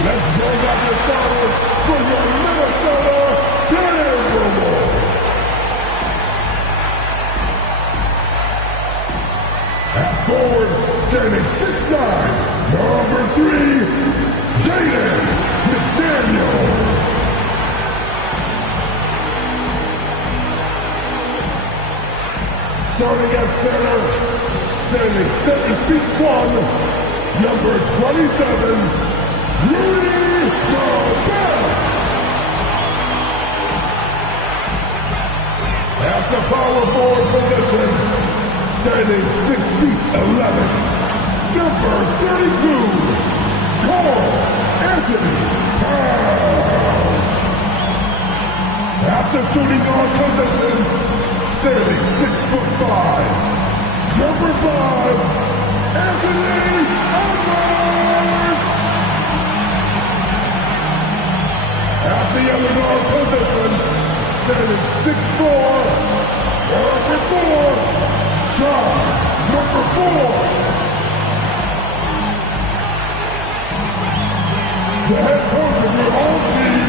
Let's bring up the starters for your Minnesota Timberwolves. At forward, standing 6'9", number 3, Jaden McDaniels. Starting at center, standing 7'1", number 27, Rudy Gobert. At the power forward position, standing 6'11", number 32, Karl Anthony Towns. At the shooting guard position, standing 6'5", number 5, Anthony Edwards. At the other guard position, standing 6'4", number 4, John, number 4. The head coach of your home team,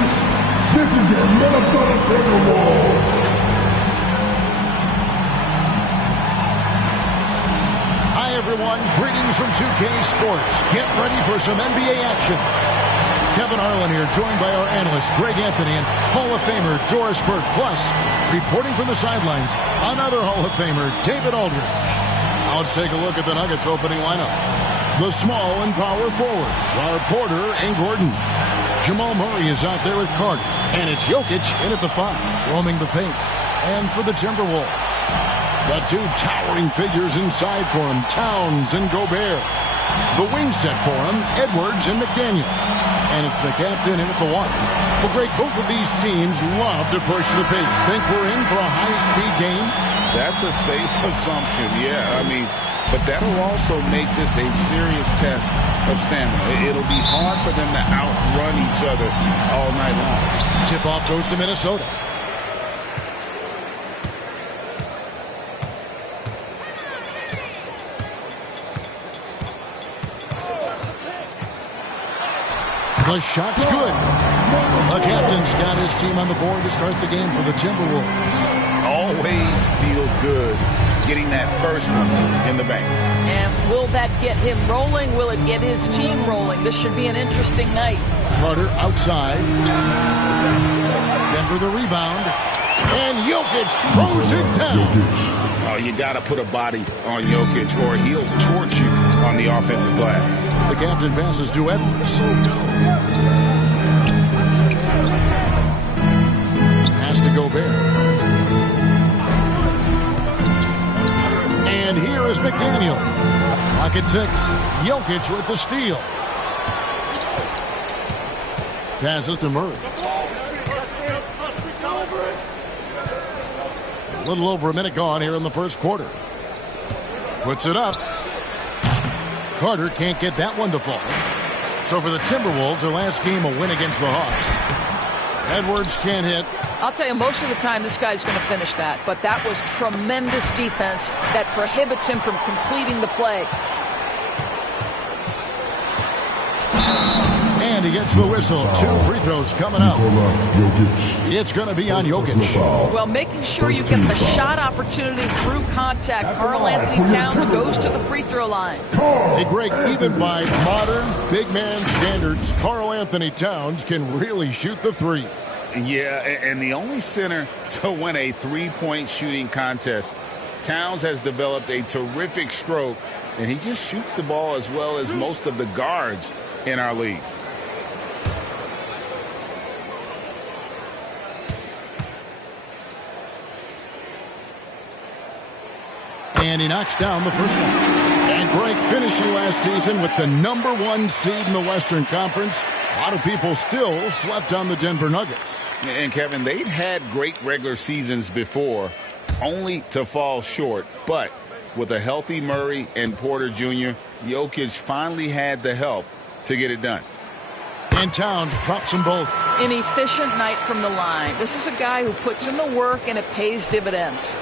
this is your Minnesota Timberwolves. Hi everyone, greetings from 2K Sports. Get ready for some NBA action. Kevin Harlan here, joined by our analyst Greg Anthony and Hall of Famer Doris Burke. Plus, reporting from the sidelines, another Hall of Famer, David Aldridge. Now let's take a look at the Nuggets opening lineup. The small and power forwards are Porter and Gordon. Jamal Murray is out there with Carter, and it's Jokic in at the 5, roaming the paint. And for the Timberwolves, the two towering figures inside for him, Towns and Gobert. The wing set for him, Edwards and McDaniels. And it's the captain in at the 1. Well, Greg, both of these teams love to push the pace. Think we're in for a high-speed game? That's a safe assumption, yeah. But that'll also make this a serious test of stamina. It'll be hard for them to outrun each other all night long. Tip-off goes to Minnesota. The shot's good. The captain's got his team on the board to start the game for the Timberwolves. Always feels good getting that first one in the bank. And will that get him rolling? Will it get his team rolling? This should be an interesting night. Carter outside. Denver the rebound. And Jokic throws it down. Oh, you got to put a body on Jokic or he'll torch you on the offensive glass. The captain passes to Edwards. Pass to Gobert. And here is McDaniels. Clock at 6. Jokic with the steal. Passes to Murray. A little over a minute gone here in the first quarter. Puts it up. Carter can't get that one to fall. So for the Timberwolves, their last game a win against the Hawks. Edwards can't hit. I'll tell you, most of the time this guy's going to finish that. But that was tremendous defense that prohibits him from completing the play. And he gets the whistle. 2 free throws coming up. It's going to be on Jokic. Well, making sure you get the shot opportunity through contact. Karl Anthony Towns goes to the free throw line. Hey, Greg, even by modern big man standards, Karl Anthony Towns can really shoot the 3. Yeah, and the only center to win a three-point shooting contest. Towns has developed a terrific stroke, and he just shoots the ball as well as most of the guards in our league. And he knocks down the first one. And Greg, finishing last season with the #1 seed in the Western Conference. A lot of people still slept on the Denver Nuggets. And Kevin, they'd had great regular seasons before, only to fall short. But with a healthy Murray and Porter Jr., Jokic finally had the help to get it done. And Towns drops them both. An efficient night from the line. This is a guy who puts in the work and it pays dividends.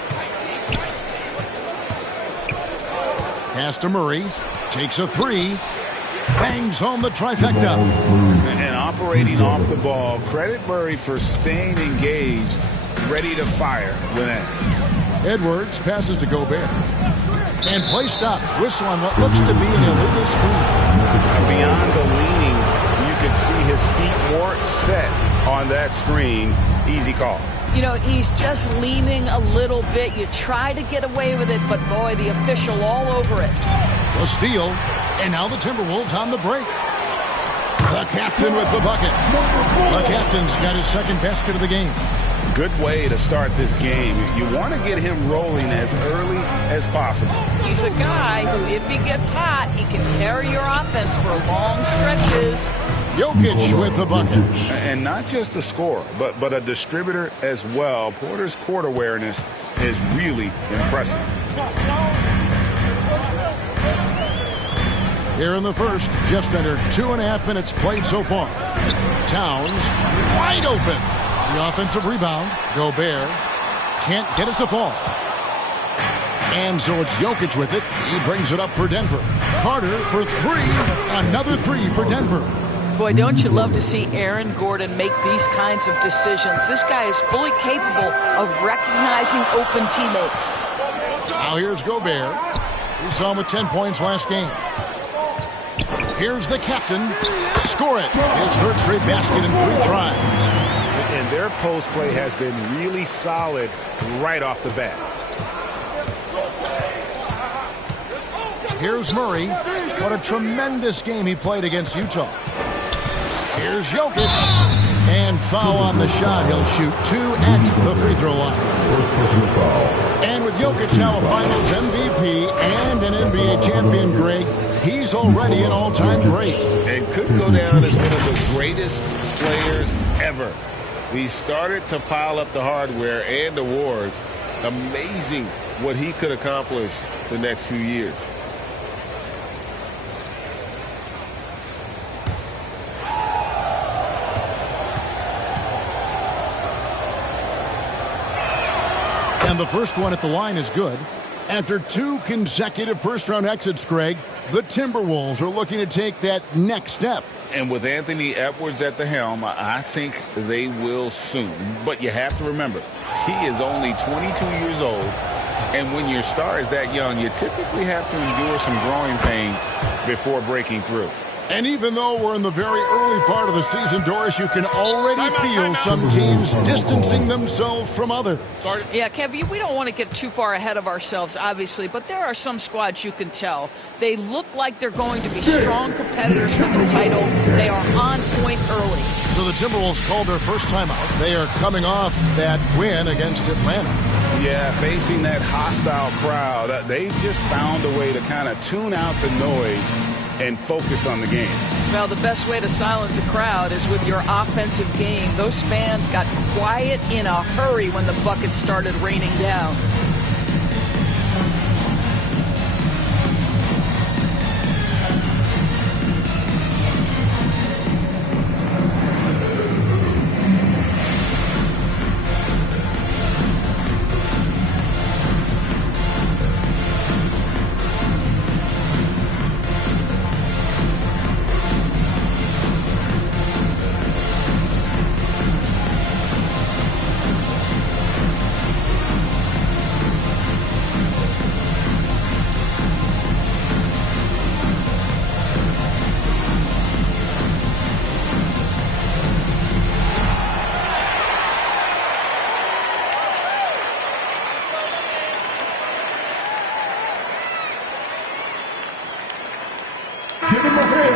Pass to Murray. Takes a 3. bangs home the trifecta. And operating off the ball, credit Murray for staying engaged, ready to fire when asked. Edwards passes to Gobert. And play stops. Whistle on what looks to be an illegal screen. Beyond the leaning, you could see his feet weren't set on that screen. Easy call. You know, he's just leaning a little bit. You try to get away with it, but boy, the official all over it. The steal, and now the Timberwolves on the break. The captain with the bucket. The captain's got his second basket of the game. Good way to start this game. You want to get him rolling as early as possible. He's a guy who, if he gets hot, he can carry your offense for long stretches. Jokic with the bucket. And not just a scorer, but a distributor as well. Porter's court awareness is really impressive. Here in the first, just under 2.5 minutes played so far. Towns wide open. The offensive rebound. Gobert can't get it to fall. And so it's Jokic with it. He brings it up for Denver. Carter for three. Another three for Denver. Boy, don't you love to see Aaron Gordon make these kinds of decisions. This guy is fully capable of recognizing open teammates. Now here's Gobert. We saw him with 10 points last game. Here's the captain. Score it. His third straight basket in 3 tries. And their post play has been really solid right off the bat. Here's Murray. What a tremendous game he played against Utah. Here's Jokic. And foul on the shot. He'll shoot 2 at the free throw line. And with Jokic now a Finals MVP and an NBA champion, Greg, he's already an all-time great. And could go down as one of the greatest players ever. He started to pile up the hardware and awards. Amazing what he could accomplish the next few years. And the first one at the line is good. After 2 consecutive first-round exits, Greg, the Timberwolves are looking to take that next step. And with Anthony Edwards at the helm, I think they will soon. But you have to remember, he is only 22 years old. And when your star is that young, you typically have to endure some growing pains before breaking through. And even though we're in the very early part of the season, Doris, you can already feel some teams distancing themselves from others. Yeah, Kev, we don't want to get too far ahead of ourselves, obviously, but there are some squads you can tell. They look like they're going to be strong competitors for the title. They are on point early. So the Timberwolves called their first timeout. They are coming off that win against Atlanta. Yeah, facing that hostile crowd, they've just found a way to kind of tune out the noise and focus on the game. Well, the best way to silence a crowd is with your offensive game. Those fans got quiet in a hurry when the buckets started raining down.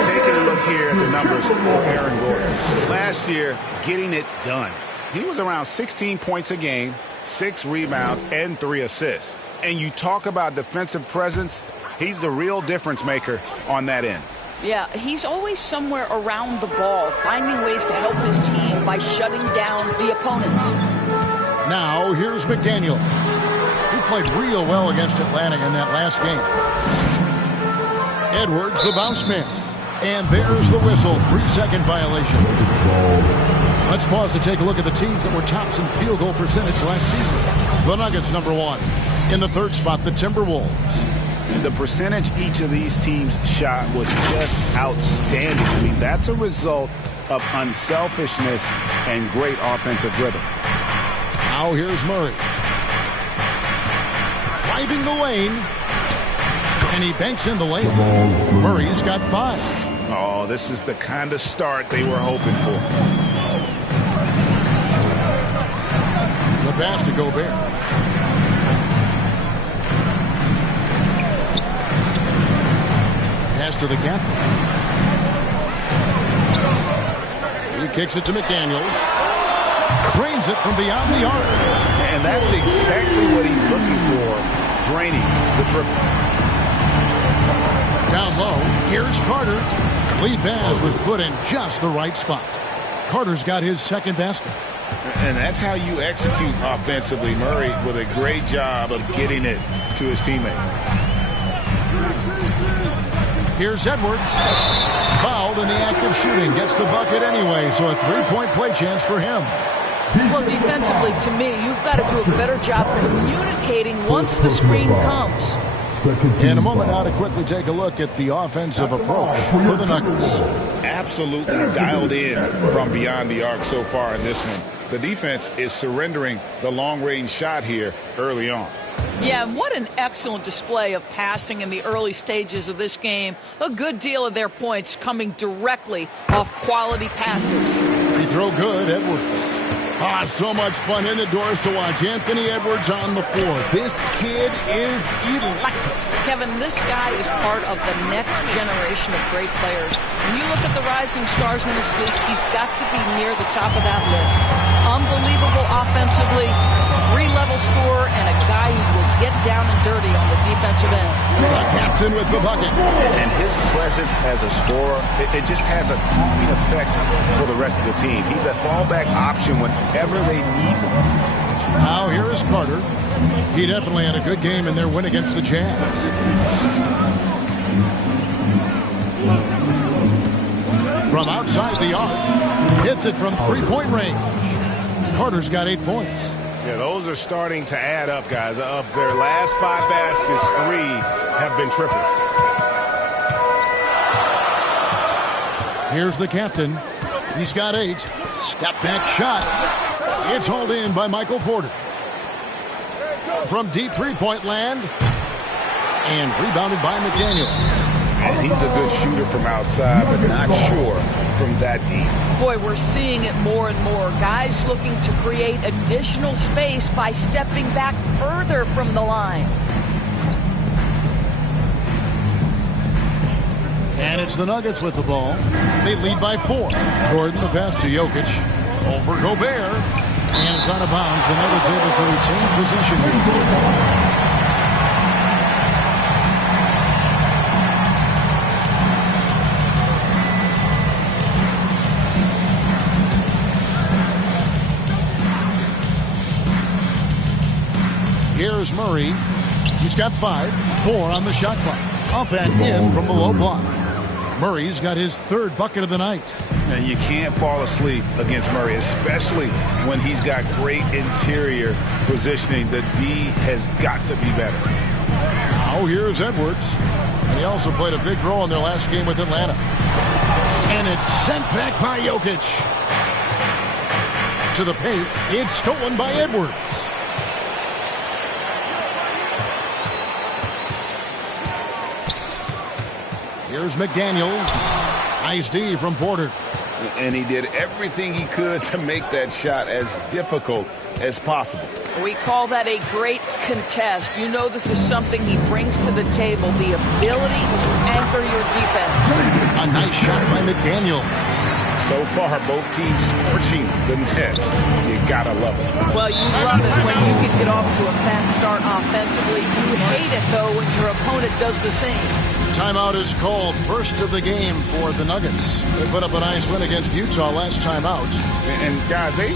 Taking a look here at the numbers for Aaron Gordon. Last year, getting it done. He was around 16 points a game, 6 rebounds, and 3 assists. And you talk about defensive presence, he's the real difference maker on that end. Yeah, he's always somewhere around the ball, finding ways to help his team by shutting down the opponents. Now, here's McDaniels. He played real well against Atlanta in that last game. Edwards, the bounce man. And there's the whistle. 3-second violation. Let's pause to take a look at the teams that were tops in field goal percentage last season. The Nuggets, number 1. In the third spot, the Timberwolves. The percentage each of these teams shot was just outstanding. I mean, that's a result of unselfishness and great offensive rhythm. Now here's Murray. Driving the lane. And he banks in the lane. Murray's got 5. Oh, this is the kind of start they were hoping for. The pass to Gobert. Pass to the captain. He kicks it to McDaniels. Drains it from beyond the arc. And that's exactly what he's looking for, draining the triple. Down low, here's Carter. Lead pass was put in just the right spot. Carter's got his second basket. And that's how you execute offensively. Murray with a great job of getting it to his teammate. Here's Edwards. Fouled in the act of shooting. Gets the bucket anyway, so a 3-point play chance for him. Well, defensively, to me, you've got to do a better job communicating once the screen comes. In a moment now to quickly take a look at the offensive approach for the Nuggets. Absolutely dialed in from beyond the arc so far in this one. The defense is surrendering the long-range shot here early on. Yeah, and what an excellent display of passing in the early stages of this game. A good deal of their points coming directly off quality passes. He throw good, Edwards. So much fun in the doors to watch. Anthony Edwards on the floor. This kid is electric. Kevin, this guy is part of the next generation of great players. When you look at the rising stars in this league, he's got to be near the top of that list. Unbelievable offensively, 3-level scorer, and a guy who will get down and dirty on the defensive end. The captain with the bucket. And his presence as a scorer, it just has a calming effect for the rest of the team. He's a fallback option whenever they need him. Now here is Carter. He definitely had a good game in their win against the Jazz. From outside the arc, hits it from 3-point range. Carter's got 8 points. Yeah, those are starting to add up, guys. Of their last 5 baskets, 3 have been triples. Here's the captain. He's got 8. Step back shot. It's hauled in by Michael Porter. From deep 3-point land. And rebounded by McDaniels. And he's a good shooter from outside, but not sure from that deep. Boy, we're seeing it more and more. Guys looking to create additional space by stepping back further from the line. And it's the Nuggets with the ball. They lead by 4. Gordon, the pass to Jokic. Over Gobert. And it's out of bounds. The Nuggets able to retain possession here. Here's Murray. He's got 5. 4 on the shot clock. Up and in from the low block. Murray's got his 3rd bucket of the night. And you can't fall asleep against Murray, especially when he's got great interior positioning. The D has got to be better. Now here's Edwards. And he also played a big role in their last game with Atlanta. And it's sent back by Jokic. To the paint. It's stolen by Edwards. Here's McDaniels. Nice D from Porter. And he did everything he could to make that shot as difficult as possible. We call that a great contest. You know this is something he brings to the table, the ability to anchor your defense. A nice shot by McDaniels. So far, both teams scorching the nets. You gotta love it. Well, you love it when you can get off to a fast start offensively. You hate it, though, when your opponent does the same. Timeout is called. First of the game for the Nuggets. They put up a nice win against Utah last time out. And guys, they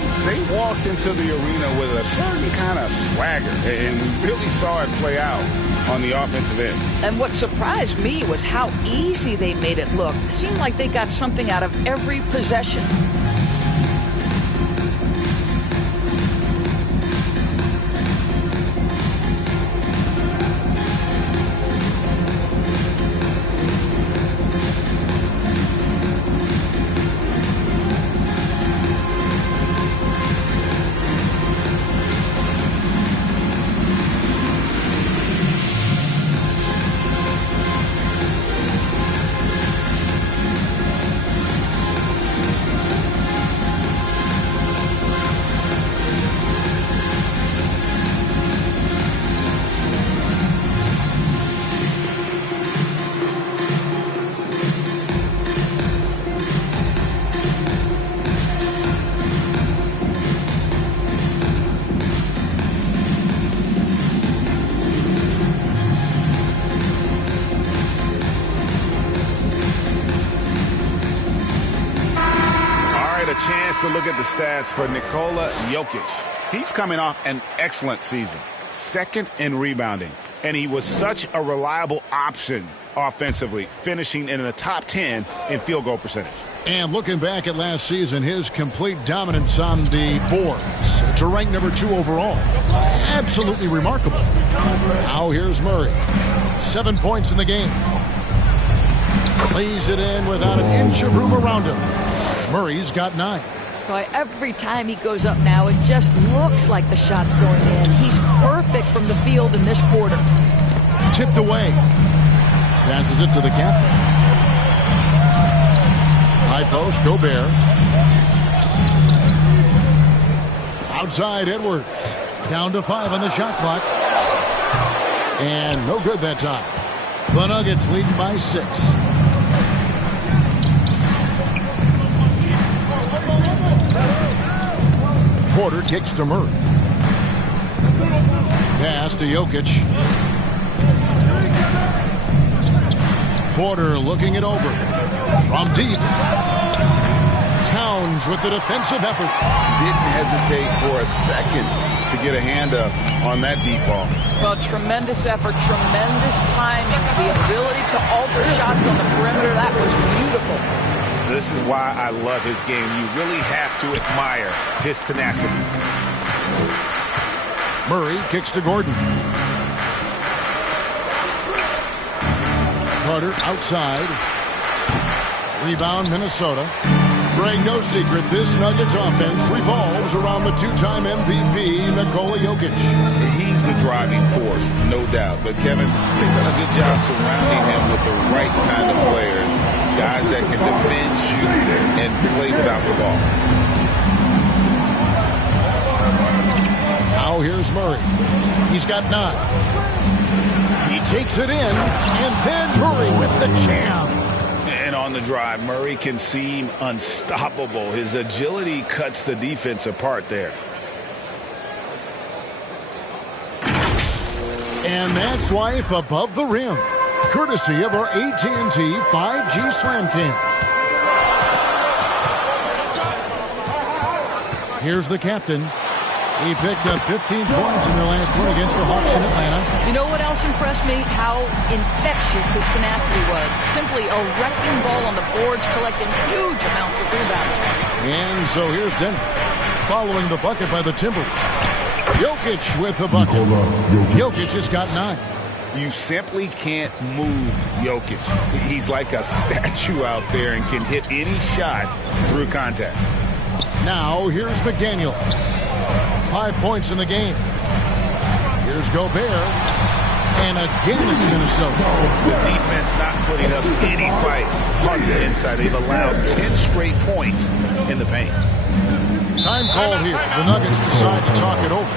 walked into the arena with a certain kind of swagger. And we really saw it play out on the offensive end. And what surprised me was how easy they made it look. It seemed like they got something out of every possession. chance to look at the stats for Nikola Jokic. He's coming off an excellent season, second in rebounding, and he was such a reliable option offensively, finishing in the top 10 in field goal percentage. And looking back at last season, his complete dominance on the boards to rank number 2 overall. Absolutely remarkable. Now here's Murray. 7 points in the game. Lays it in without an inch of room around him. Murray's got 9. Boy, every time he goes up now, it just looks like the shot's going in. He's perfect from the field in this quarter. Tipped away. Passes it to the captain. High post, Gobert. Outside, Edwards. Down to 5 on the shot clock. And no good that time. The Nuggets leading by 6. Porter kicks to Murray. Pass to Jokic. Porter looking it over. From deep. Towns with the defensive effort. Didn't hesitate for a second to get a hand up on that deep ball. Well, tremendous effort, tremendous timing. The ability to alter shots on the perimeter, that was beautiful. This is why I love his game. You really have to admire his tenacity. Murray kicks to Gordon. Carter outside. Rebound, Minnesota. Greg, no secret, this Nuggets offense revolves around the 2-time MVP, Nikola Jokic. He's the driving force, no doubt. But, Kevin, they've done a good job surrounding him with the right kind of players. Guys that can defend, shoot, and play without the ball. Now here's Murray. He's got 9. He takes it in, and then Murray with the jam. And on the drive, Murray can seem unstoppable. His agility cuts the defense apart there. And that's Life Above the Rim, courtesy of our AT&T 5G Slam Cam. Here's the captain. He picked up 15 points in their last one against the Hawks in Atlanta. You know what else impressed me? How infectious his tenacity was. Simply a wrecking ball on the boards, collecting huge amounts of rebounds. And so here's Denver, following the bucket by the Timberwolves. Jokic with the bucket. Jokic has got 9. You simply can't move Jokic. He's like a statue out there and can hit any shot through contact. Now here's McDaniels. 5 points in the game. Here's Gobert. And again it's Minnesota. The defense not putting up any fight on the inside. They've allowed 10 straight points in the paint. Time called here. The Nuggets decide to talk it over.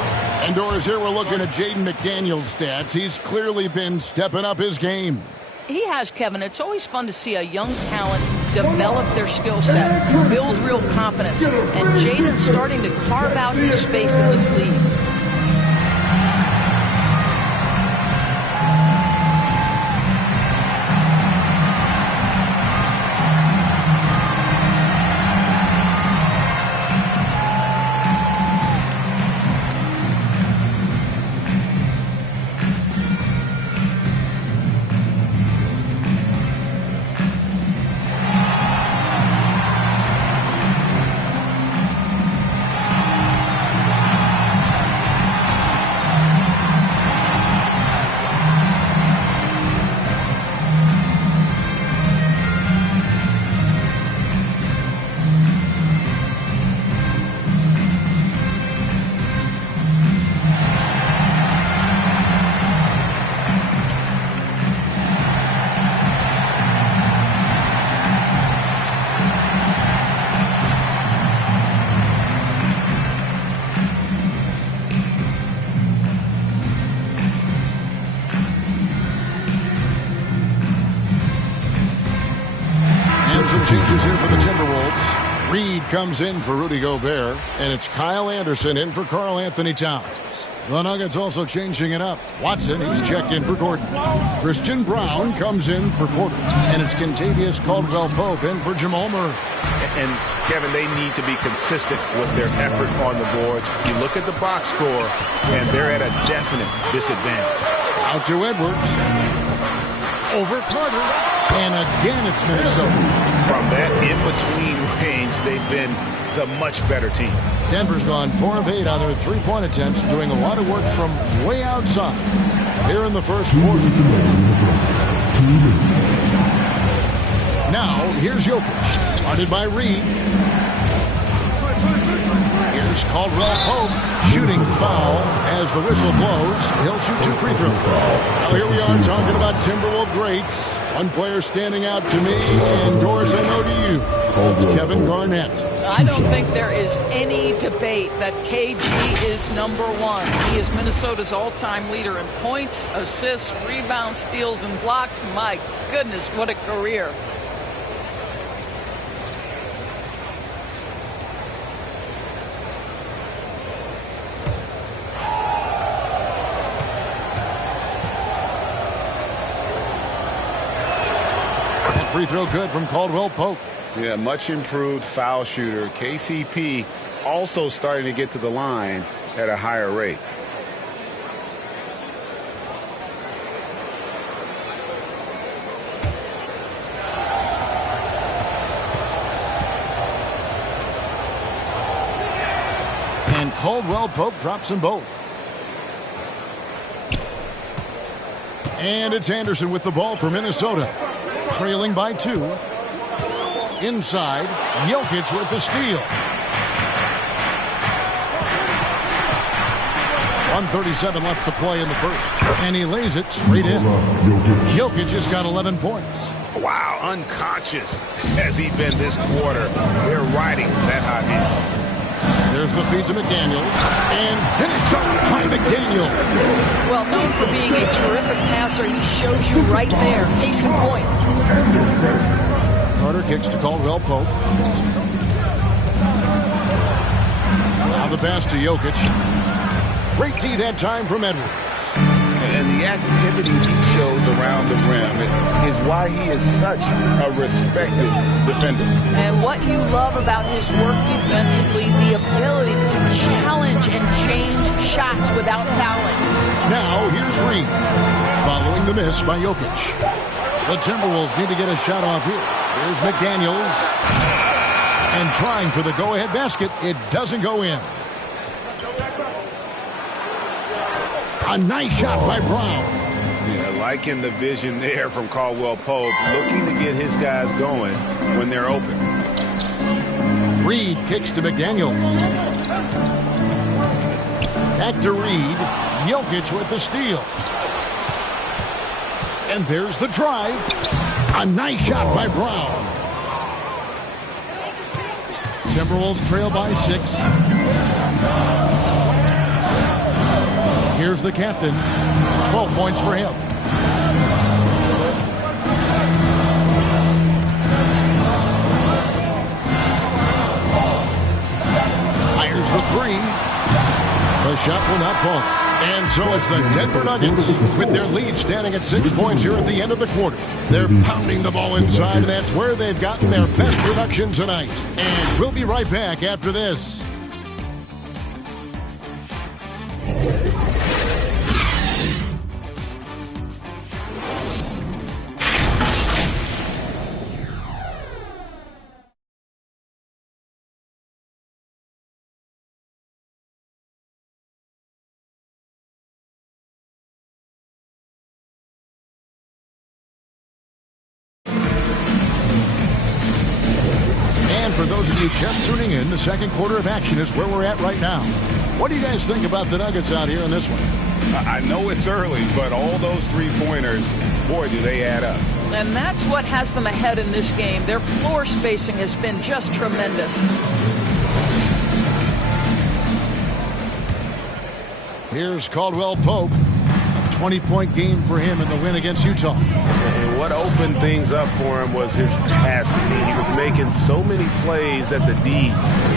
And Doris, here we're looking at Jaden McDaniels' stats. He's clearly been stepping up his game. He has, Kevin. It's always fun to see a young talent develop their skill set, build real confidence. And Jaden's starting to carve out his space in this league. Some changes here for the Timberwolves. Reed comes in for Rudy Gobert, and it's Kyle Anderson in for Karl Anthony Towns. The Nuggets also changing it up. Watson, he's checked in for Gordon. Christian Brown comes in for Porter, and it's Kentavious Caldwell-Pope in for Jamal Murray. And, Kevin, they need to be consistent with their effort on the boards. You look at the box score, and they're at a definite disadvantage. Out to Edwards. Over Carter. And again, it's Minnesota. From that in-between range, they've been the much better team. Denver's gone 4 of 8 on their three-point attempts, doing a lot of work from way outside here in the first quarter. Now, here's Jokic, guarded by Reed. Here's Caldwell Pope, shooting foul as the whistle blows. He'll shoot 2 free throws. Now, here we are talking about Timberwolves greats. One player standing out to me, and Doris, I know to you. It's Kevin Garnett. I don't think there is any debate that KG is #1. He is Minnesota's all-time leader in points, assists, rebounds, steals, and blocks. My goodness, what a career. Free throw good from Caldwell Pope. Yeah, much improved foul shooter. KCP also starting to get to the line at a higher rate. And Caldwell Pope drops them both. And it's Anderson with the ball for Minnesota. Trailing by 2. Inside, Jokic with the steal. 1:37 left to play in the first. And he lays it straight in. Jokic just got 11 points. Wow, unconscious has he been this quarter. They're riding that hot hand. There's the feed to McDaniels. And finished up by McDaniel. Well, known for being a terrific passer, he shows you right there. Case in point. Carter kicks to Caldwell Pope. Now the pass to Jokic. Great D that time from Edwards. And the activities he shows around the rim is why he is such a respected defender. And what you love about his work defensively, the ability to challenge and change shots without fouling. Now here's Reed. Following the miss by Jokic. The Timberwolves need to get a shot off here. Here's McDaniels. And trying for the go-ahead basket. It doesn't go in. A nice shot by Brown. Yeah, liking the vision there from Caldwell Pope, looking to get his guys going when they're open. Reed kicks to McDaniels. Back to Reed. Jokic with the steal. And there's the drive. A nice shot by Brown. Timberwolves trail by 6. Here's the captain. 12 points for him. Fires the 3. The shot will not fall. And so it's the Denver Nuggets with their lead standing at 6 points here at the end of the quarter. They're pounding the ball inside, and that's where they've gotten their best production tonight. And we'll be right back after this. For those of you just tuning in, the second quarter of action is where we're at right now. What do you guys think about the Nuggets out here in this one? I know it's early, but all those three-pointers, boy, do they add up. And that's what has them ahead in this game. Their floor spacing has been just tremendous. Here's Caldwell Pope. A 20-point game for him in the win against Utah. And what opened things up for him was his passing. He was making so many plays that the D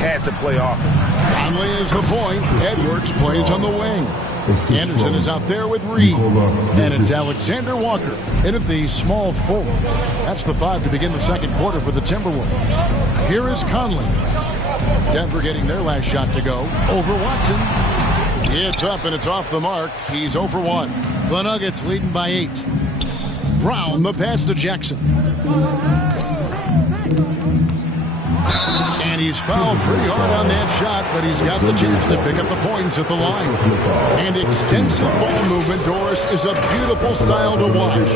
had to play off him. Conley is the point. Edwards plays on the wing. Assist Anderson from is out there with Reed. Nikola And it's Jokic. Alexander Walker in at the small forward. That's the 5 to begin the second quarter for the Timberwolves. Here is Conley. Denver getting their last shot to go. Over Watson. It's up and it's off the mark. He's 0 for 1. The Nuggets leading by 8. Brown, the pass to Jackson. And he's fouled pretty hard on that shot, but he's got the chance to pick up the points at the line. And extensive ball movement, Doris, is a beautiful style to watch.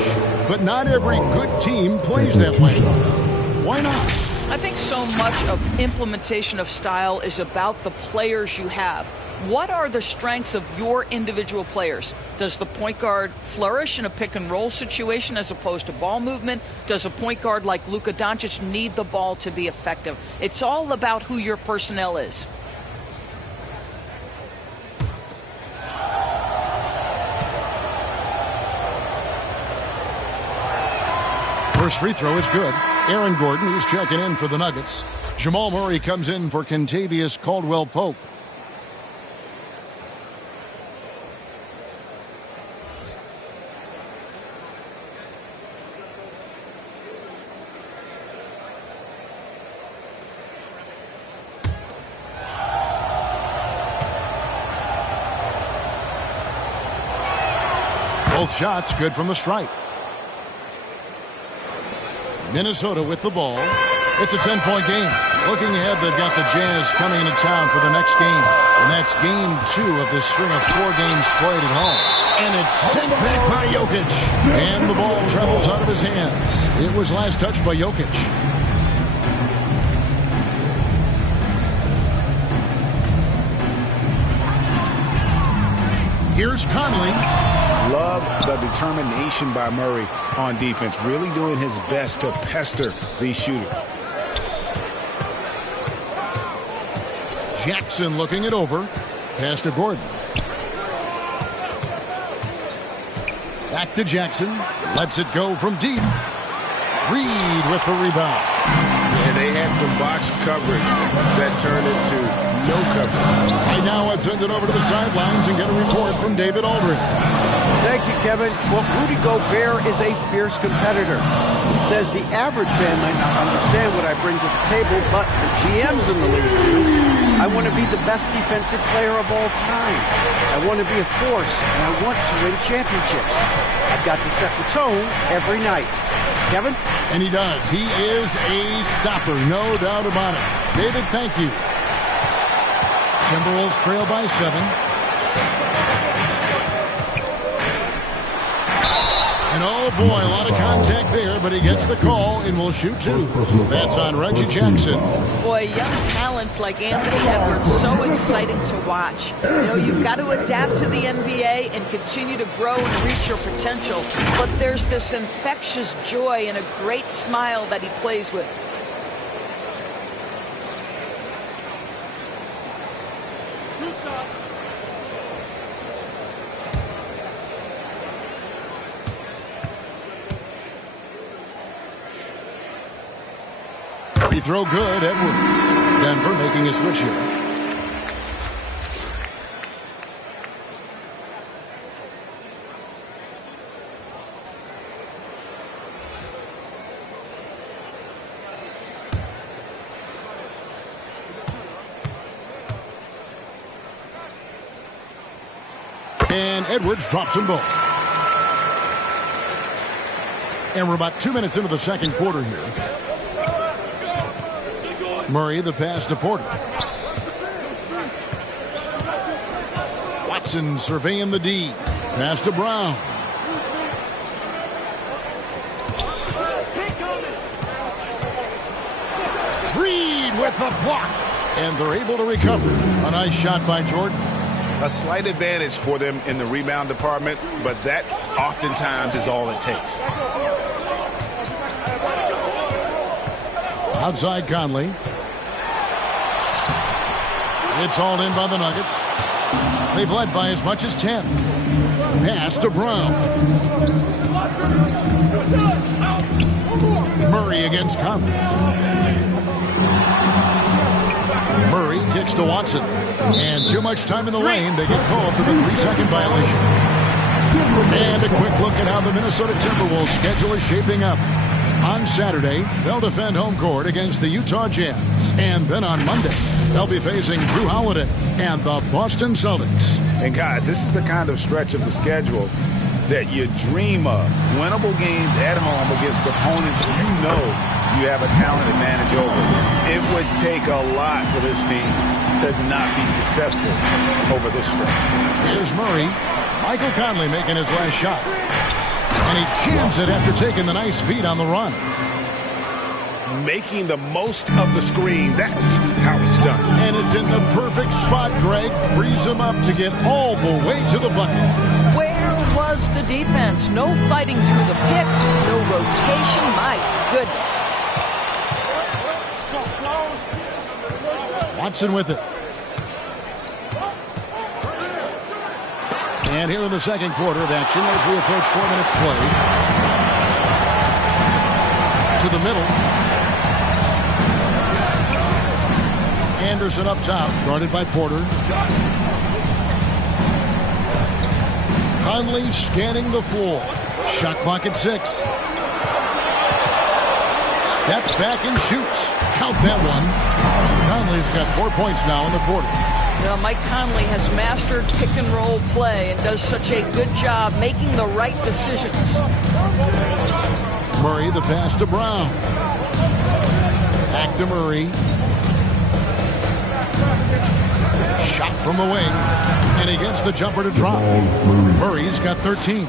But not every good team plays that way. Why not? I think so much of implementation of style is about the players you have. What are the strengths of your individual players? Does the point guard flourish in a pick-and-roll situation as opposed to ball movement? Does a point guard like Luka Doncic need the ball to be effective? It's all about who your personnel is. First free throw is good. Aaron Gordon, he's checking in for the Nuggets. Jamal Murray comes in for Kentavious Caldwell-Pope. Both shots good from the stripe. Minnesota with the ball. It's a 10-point game. Looking ahead, they've got the Jazz coming into town for the next game. And that's game 2 of this string of 4 games played at home. And it's sent back by Jokic. And the ball travels out of his hands. It was last touched by Jokic. Here's Conley. Love the determination by Murray on defense, really doing his best to pester these shooters. Jackson looking it over. Pass to Gordon. Back to Jackson. Lets it go from deep. Reed with the rebound. Yeah, they had some botched coverage that turned into no coverage. Right now, let's send it over to the sidelines and get a report from David Aldridge. Thank you, Kevin. Well, Rudy Gobert is a fierce competitor. He says the average fan might not understand what I bring to the table, but the GMs in the league do. I want to be the best defensive player of all time. I want to be a force, and I want to win championships. I've got to set the tone every night. Kevin? And he does. He is a stopper, no doubt about it. David, thank you. Timberwolves trail by 7. And oh boy, a lot of contact there, but he gets the call and will shoot 2. That's on Reggie Jackson. Boy, young talents like Anthony Edwards, so exciting to watch. You know, you've got to adapt to the NBA and continue to grow and reach your potential. But there's this infectious joy and a great smile that he plays with. Free throw good, Edwards. Denver making a switch here. And Edwards drops them both. And we're about 2 minutes into the second quarter here. Murray, the pass to Porter. Watson surveying the D. Pass to Brown. Reed with the block. And they're able to recover. A nice shot by Jordan. A slight advantage for them in the rebound department, but that oftentimes is all it takes. Outside Conley. It's hauled in by the Nuggets. They've led by as much as 10. Pass to Brown. Murray against Conley. Murray kicks to Watson. And too much time in the lane. They get called for the 3-second violation. And a quick look at how the Minnesota Timberwolves schedule is shaping up. On Saturday, they'll defend home court against the Utah Jazz. And then on Monday, they'll be facing Drew Holiday and the Boston Celtics. And guys, this is the kind of stretch of the schedule that you dream of. Winnable games at home against opponents you know you have a talent advantage over. It would take a lot for this team to not be successful over this stretch. Here's Murray. Michael Conley making his last shot. And he jams it after taking the nice feed on the run. Making the most of the screen. That's how it's done. And it's in the perfect spot, Greg. Frees him up to get all the way to the bucket. Where was the defense? No fighting through the pick, no rotation. My goodness. Watson with it. And here in the second quarter of action as we approach 4 minutes played. To the middle. Anderson up top, guarded by Porter. Conley scanning the floor. Shot clock at 6. Steps back and shoots. Count that one. Conley's got 4 points now in the quarter. You know, Mike Conley has mastered pick and roll play and does such a good job making the right decisions. Murray, the pass to Brown. Back to Murray. Shot from the wing. And he gets the jumper to drop. Murray's got 13.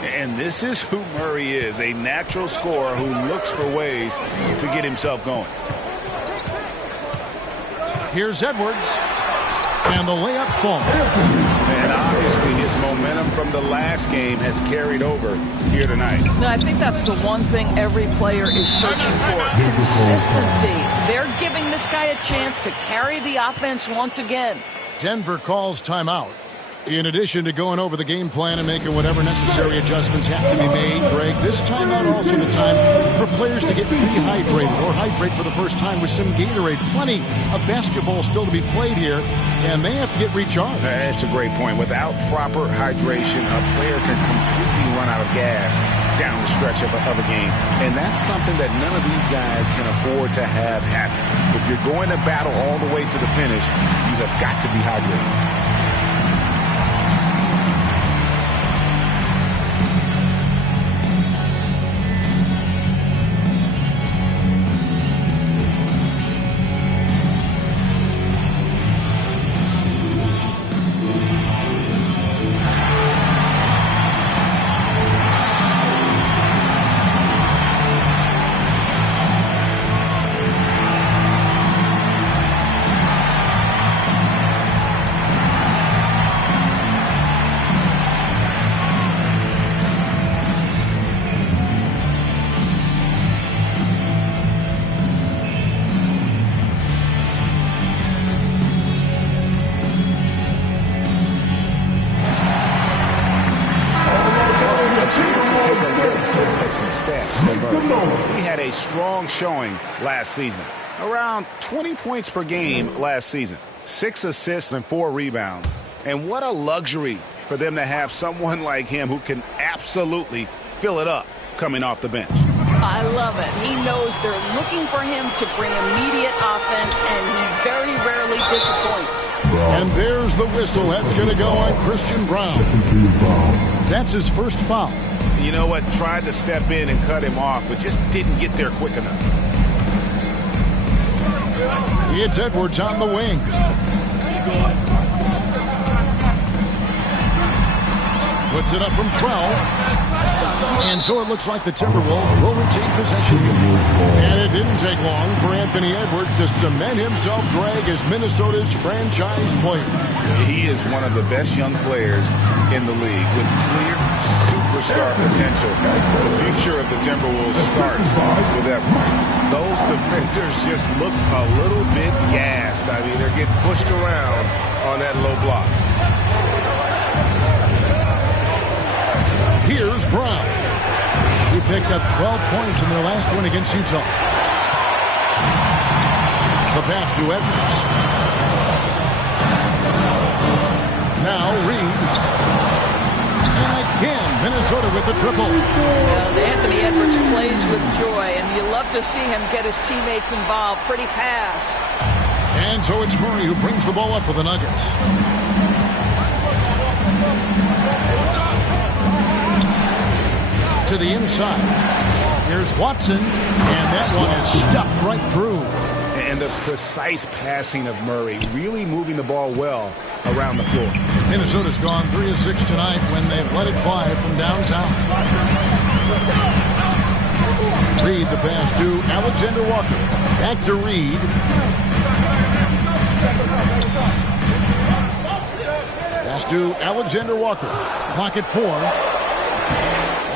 And this is who Murray is, a natural scorer who looks for ways to get himself going. Here's Edwards. And the layup falls. And obviously his momentum from the last game has carried over here tonight. No, I think that's the one thing every player is searching for. Consistency. They're giving this guy a chance to carry the offense once again. Denver calls timeout. In addition to going over the game plan and making whatever necessary adjustments have to be made, Greg, this timeout also the time for players to get rehydrated or hydrate for the first time with some Gatorade. Plenty of basketball still to be played here, and they have to get recharged. That's a great point. Without proper hydration, a player can completely run out of gas down the stretch of a game. And that's something that none of these guys can afford to have happen. If you're going to battle all the way to the finish, you have got to be hydrated. He had a strong showing last season. Around 20 points per game last season. 6 assists and 4 rebounds. And what a luxury for them to have someone like him who can absolutely fill it up coming off the bench. I love it. He knows they're looking for him to bring immediate offense, and he very rarely disappoints. And there's the whistle. That's going to go on Christian Brown. That's his first foul. You know what? Tried to step in and cut him off, but just didn't get there quick enough. It's Edwards on the wing. Puts it up from 12. And so it looks like the Timberwolves will retain possession. And it didn't take long for Anthony Edwards to cement himself, Greg, as Minnesota's franchise player. He is one of the best young players in the league with clear superstar potential. The future of the Timberwolves starts with Edwards. Those defenders just look a little bit gassed. I mean, they're getting pushed around on that low block. Here's Brown. He picked up 12 points in their last win against Utah. The pass to Edwards. Now Reed. And again, Minnesota with the triple. Anthony Edwards plays with joy, and you love to see him get his teammates involved. Pretty pass. And so it's Murray who brings the ball up for the Nuggets. To the inside. Here's Watson, and that one is stuffed right through. And the precise passing of Murray, really moving the ball well around the floor. Minnesota's gone 3 of 6 tonight when they've let it fly from downtown. Reed the pass to Alexander Walker. Back to Reed. Pass to Alexander Walker. Clock at 4.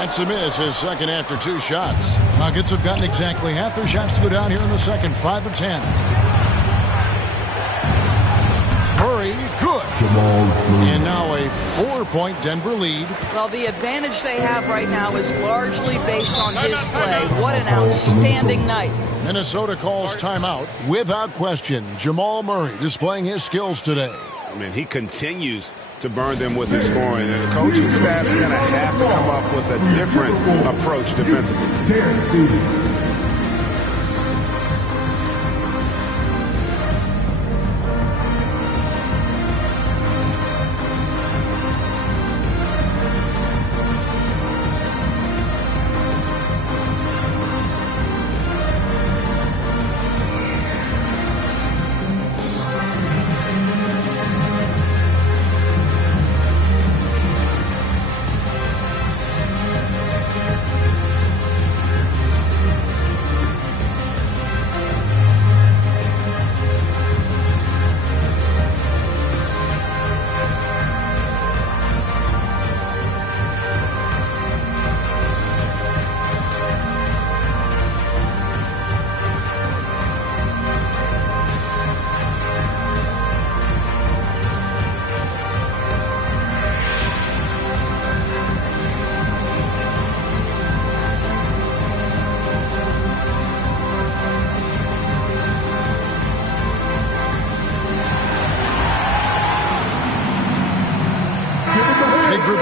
That's a miss, his second after 2 shots. Nuggets have gotten exactly half their shots to go down here in the second, 5 of 10. Murray, good. And now a 4-point Denver lead. Well, the advantage they have right now is largely based on his play. What an outstanding night. Minnesota calls timeout without question. Jamal Murray displaying his skills today. I mean, he continues to burn them with his scoring, and the coaching staff's going to have to come up with a different approach defensively.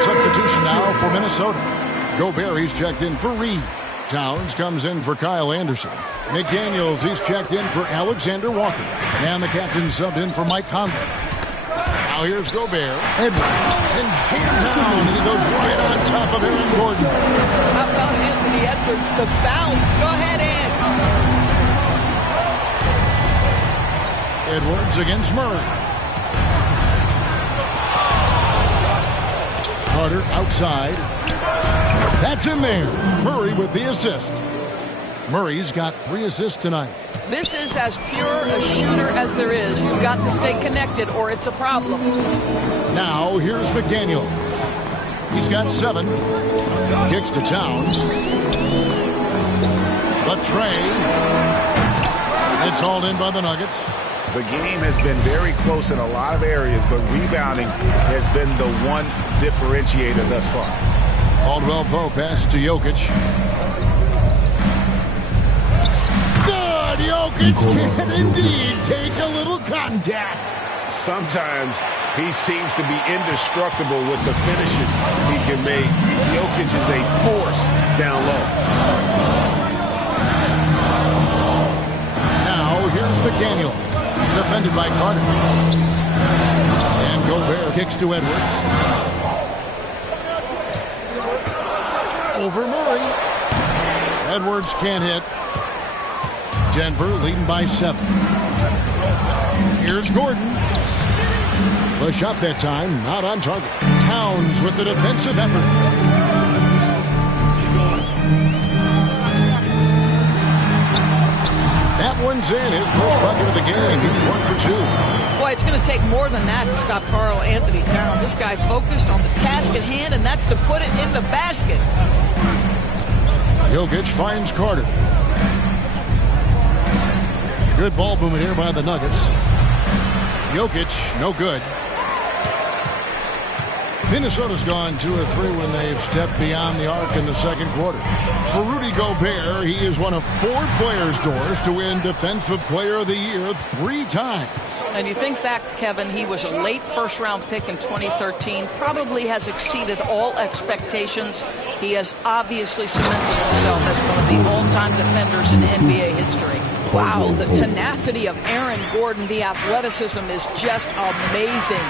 Substitution now for Minnesota. Gobert, he's checked in for Reed. Towns comes in for Kyle Anderson. McDaniels, he's checked in for Alexander Walker. And the captain subbed in for Mike Conley. Now here's Gobert. Edwards. And jammed down. And he goes right on top of Aaron Gordon. How about Anthony Edwards? The bounce. Go ahead, Ed. Edwards against Murray. Carter outside. That's in there. Murray with the assist. Murray's got 3 assists tonight. This is as pure a shooter as there is. You've got to stay connected or it's a problem. Now here's McDaniels. He's got 7. Kicks to Towns. But Trey. It's hauled in by the Nuggets. The game has been very close in a lot of areas, but rebounding has been the one differentiator thus far. Caldwell Pope pass to Jokic. Good! Jokic can indeed take a little contact. Sometimes he seems to be indestructible with the finishes he can make. Jokic is a force down low. Now here's McDaniel. Defended by Carter. And Gobert kicks to Edwards. Over Murray. Edwards can't hit. Denver leading by 7. Here's Gordon. The shot that time, not on target. Towns with the defensive effort. That one's in. His first bucket of the game. He's 1 for 2. Boy, it's going to take more than that to stop Karl Anthony Towns. This guy focused on the task at hand, and that's to put it in the basket. Jokic finds Carter. Good ball movement here by the Nuggets. Jokic, no good. Minnesota's gone 2 of 3 when they've stepped beyond the arc in the second quarter. For Rudy Gobert, he is one of 4 players, Doris, to win Defensive Player of the Year 3 times. And you think back, Kevin, he was a late first-round pick in 2013, probably has exceeded all expectations. He has obviously cemented himself as one of the all-time defenders in NBA history. Wow, the tenacity of Aaron Gordon, the athleticism is just amazing.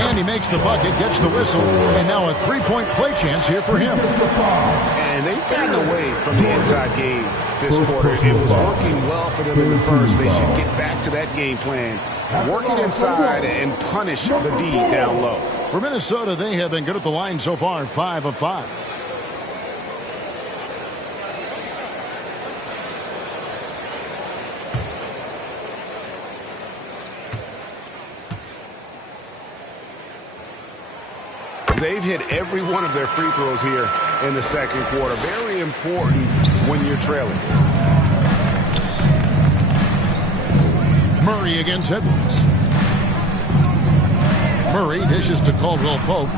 And he makes the bucket, gets the whistle, and now a 3-point play chance here for him. And they've gotten away from the inside game this quarter. It was working well for them in the first. They should get back to that game plan. Work it inside and punish the D down low. For Minnesota, they have been good at the line so far, 5 of 5. They've hit every one of their free throws here in the second quarter. Very important when you're trailing. Murray against Edwards. Murray dishes to Caldwell Pope.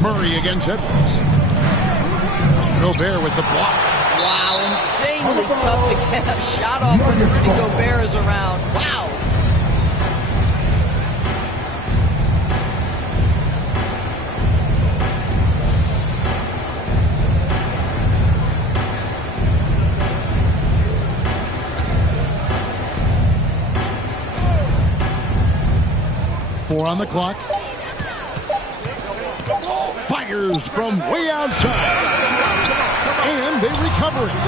Murray against Edwards. Gobert with the block. Wow, insanely tough to get a shot off when Rudy Gobert is around. Wow. Four on the clock. Fires from way outside. And they recover it.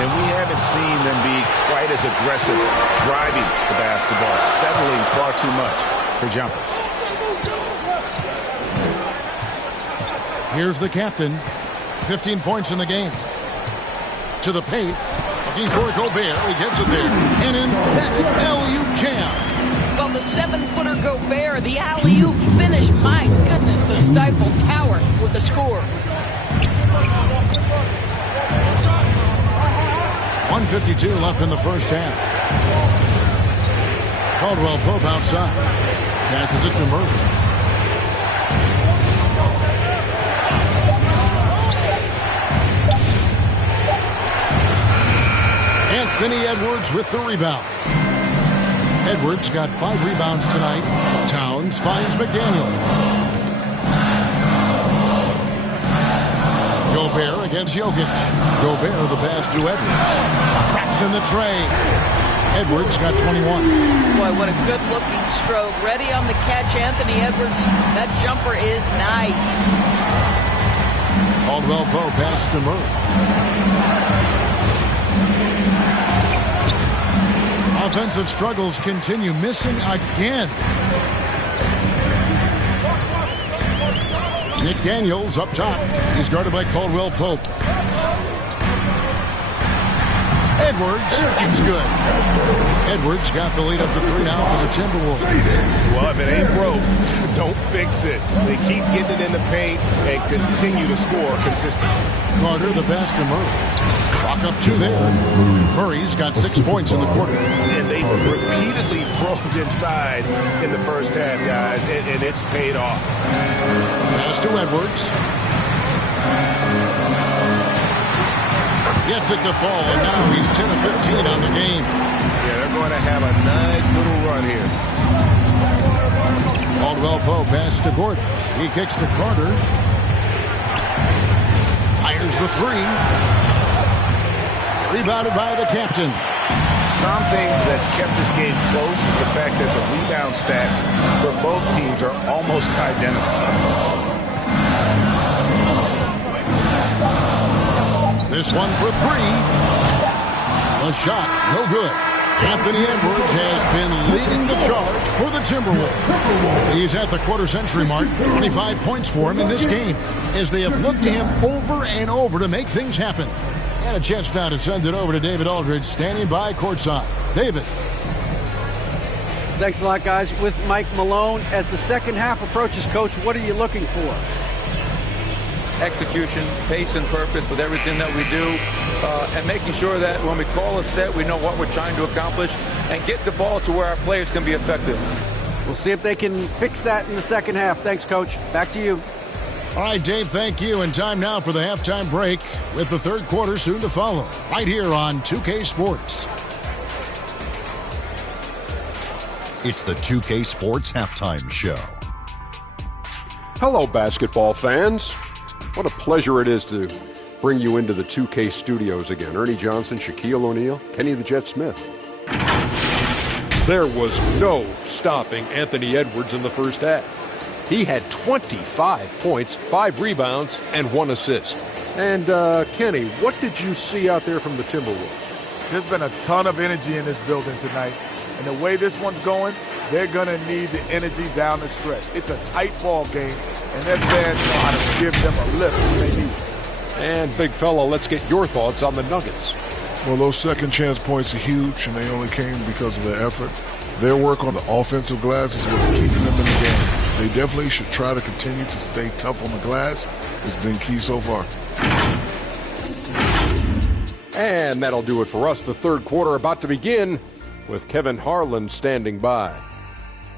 And we haven't seen them be quite as aggressive driving the basketball, settling far too much for jumpers. Here's the captain. 15 points in the game. To the paint. Looking for Gobert. He gets it there. An emphatic LU jam. Well, the 7-footer Gobert, the alley-oop finish. My goodness, the stifled tower with the score. 1:52 left in the first half. Caldwell Pope outside. Passes it to Murray. Anthony Edwards with the rebound. Edwards got 5 rebounds tonight. Towns finds McDaniel. Gobert against Jokic. Gobert the pass to Edwards. Traps in the tray. Edwards got 21. Boy, what a good-looking stroke. Ready on the catch, Anthony Edwards. That jumper is nice. Caldwell Pope pass to Murray. Offensive struggles continue, missing again. Nick Daniels up top. He's guarded by Caldwell Pope. Edwards, it's good. Edwards got the lead up to 3 now for the Timberwolves. Well, if it ain't broke, don't fix it. They keep getting it in the paint and continue to score consistently. Carter the pass to Murray. Chalk up 2 there. Murray's got 6 points in the quarter. And they've repeatedly probed inside in the first half, guys, and it's paid off. Pass to Edwards. Gets it to fall, and now he's 10 of 15 on the game. Yeah, they're going to have a nice little run here. Caldwell Pope pass to Gordon. He kicks to Carter. Fires the 3. Rebounded by the captain. Something that's kept this game close is the fact that the rebound stats for both teams are almost identical. This one for 3. A shot, no good. Anthony Edwards has been leading the charge for the Timberwolves. He's at the quarter-century mark. 25 points for him in this game as they have looked to him over and over to make things happen. And a chance now to send it over to David Aldridge, standing by courtside. David. Thanks a lot, guys. With Mike Malone, as the second half approaches, Coach, what are you looking for? Execution, pace, and purpose with everything that we do. and making sure that when we call a set, we know what we're trying to accomplish and get the ball to where our players can be effective. We'll see if they can fix that in the second half. Thanks, Coach. Back to you. All right, Dave, thank you. And time now for the halftime break with the third quarter soon to follow right here on 2K Sports. It's the 2K Sports Halftime Show. Hello, basketball fans. What a pleasure it is to bring you into the 2K studios again. Ernie Johnson, Shaquille O'Neal, Kenny the Jet Smith. There was no stopping Anthony Edwards in the first half. He had 25 points, 5 rebounds, and 1 assist. And, Kenny, what did you see out there from the Timberwolves? There's been a ton of energy in this building tonight. And the way this one's going, they're going to need the energy down the stretch. It's a tight ball game, and their fans know how to give them a lift when they need it. And, big fella, let's get your thoughts on the Nuggets. Well, those second chance points are huge, and they only came because of their effort. Their work on the offensive glass is what's keeping them in the game. They definitely should try to continue to stay tough on the glass. It's been key so far. And that'll do it for us. The third quarter about to begin with Kevin Harlan standing by.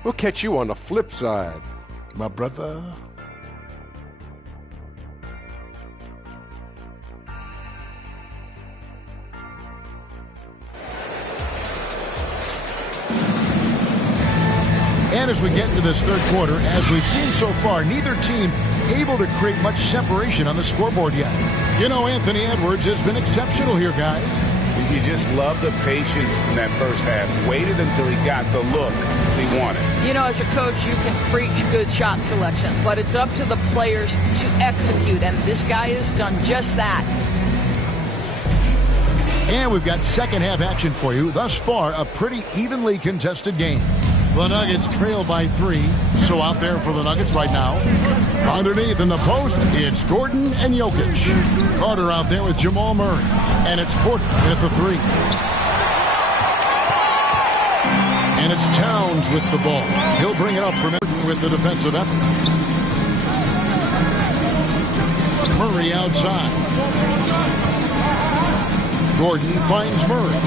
We'll catch you on the flip side, my brother. And as we get into this third quarter, as we've seen so far, neither team able to create much separation on the scoreboard yet. You know, Anthony Edwards has been exceptional here, guys. You just love the patience in that first half. Waited until he got the look he wanted. You know, as a coach, you can preach good shot selection, but it's up to the players to execute, and this guy has done just that. And we've got second half action for you. Thus far, a pretty evenly contested game. The Nuggets trail by 3. So out there for the Nuggets right now. Underneath in the post, it's Gordon and Jokic. Carter out there with Jamal Murray. And it's Porter at the 3. And it's Towns with the ball. He'll bring it up for Gordon with the defensive effort. Murray outside. Gordon finds Murray.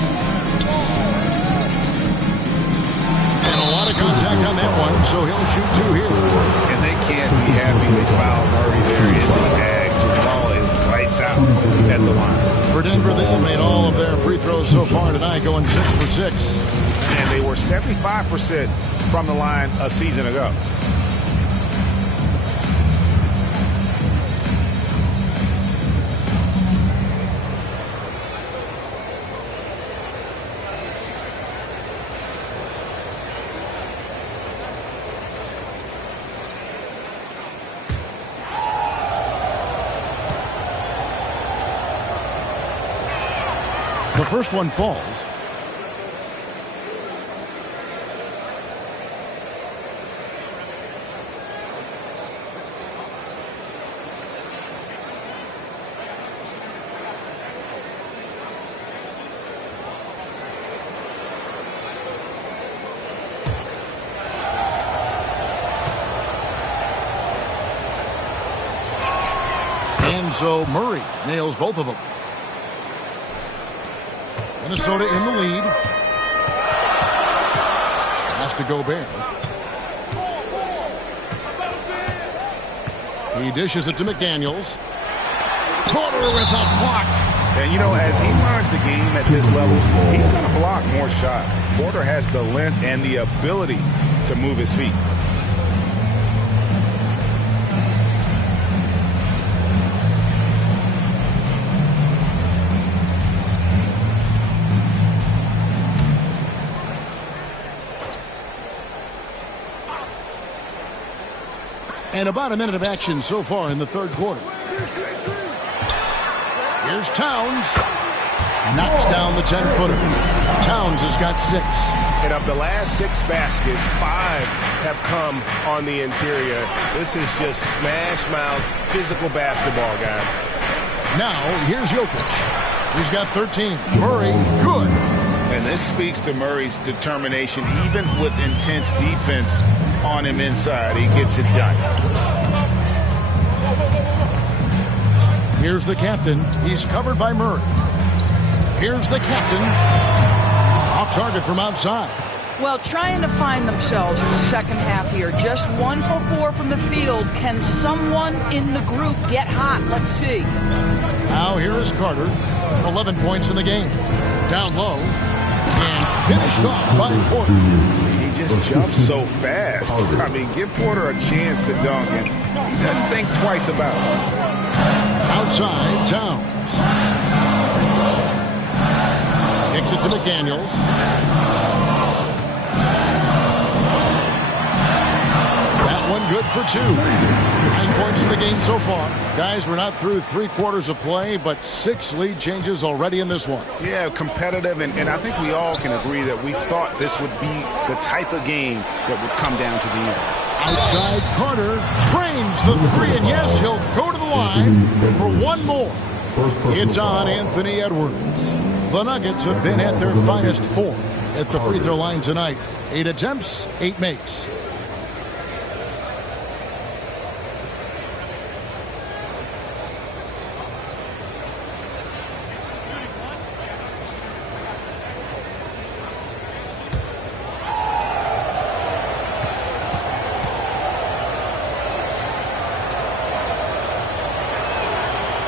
And a lot of contact on that one, so he'll shoot 2 here. And they can't be happy they fouled Murray there in the ag. Jamal is lights out at the line. For Denver, they have made all of their free throws so far tonight, going 6 for 6. And they were 75% from the line a season ago. The first one falls. And so Murray nails both of them. Minnesota in the lead. Has to Gobert. He dishes it to McDaniels. Porter with a block. And, you know, as he learns the game at this level, he's going to block more shots. Porter has the length and the ability to move his feet. And about a minute of action so far in the third quarter. Here's Towns. Knocks down the 10-footer. Towns has got 6. And of the last 6 baskets, 5 have come on the interior. This is just smash mouth physical basketball, guys. Now, here's Jokic. He's got 13. Murray, good. And this speaks to Murray's determination, even with intense defense on him inside. He gets it done. Here's the captain. He's covered by Murray. Here's the captain. Off target from outside. Well, trying to find themselves in the second half here. Just 1 for 4 from the field. Can someone in the group get hot? Let's see. Now here is Carter. 11 points in the game. Down low. And finished off by Porter. He just jumps so fast. I mean, give Porter a chance to dunk, and he doesn't think twice about it. Outside, Towns. Kicks it to McDaniels. That one good for 2. 9 points in the game so far. Guys, we're not through 3 quarters of play, but 6 lead changes already in this one. Yeah, competitive, and I think we all can agree that we thought this would be the type of game that would come down to the end. Outside, Carter frames the 3, and yes, he'll go to the line for one more. It's on Anthony Edwards. The Nuggets have been at their finest form at the free throw line tonight. 8 attempts, 8 makes.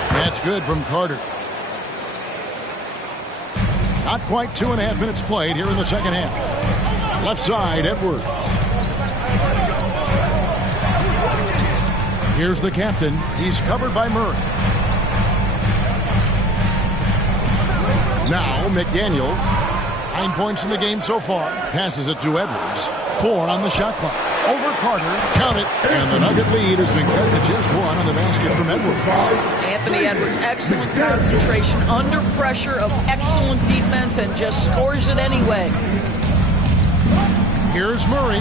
That's good from Carter. Not quite 2.5 minutes played here in the second half. Left side, Edwards. Here's the captain. He's covered by Murray. Now McDaniels. 9 points in the game so far. Passes it to Edwards. 4 on the shot clock. Over Carter. Count it. And the Nugget lead has been cut to just 1 on the basket from Edwards. Anthony Edwards, excellent concentration, under pressure of excellent defense, and just scores it anyway. Here's Murray.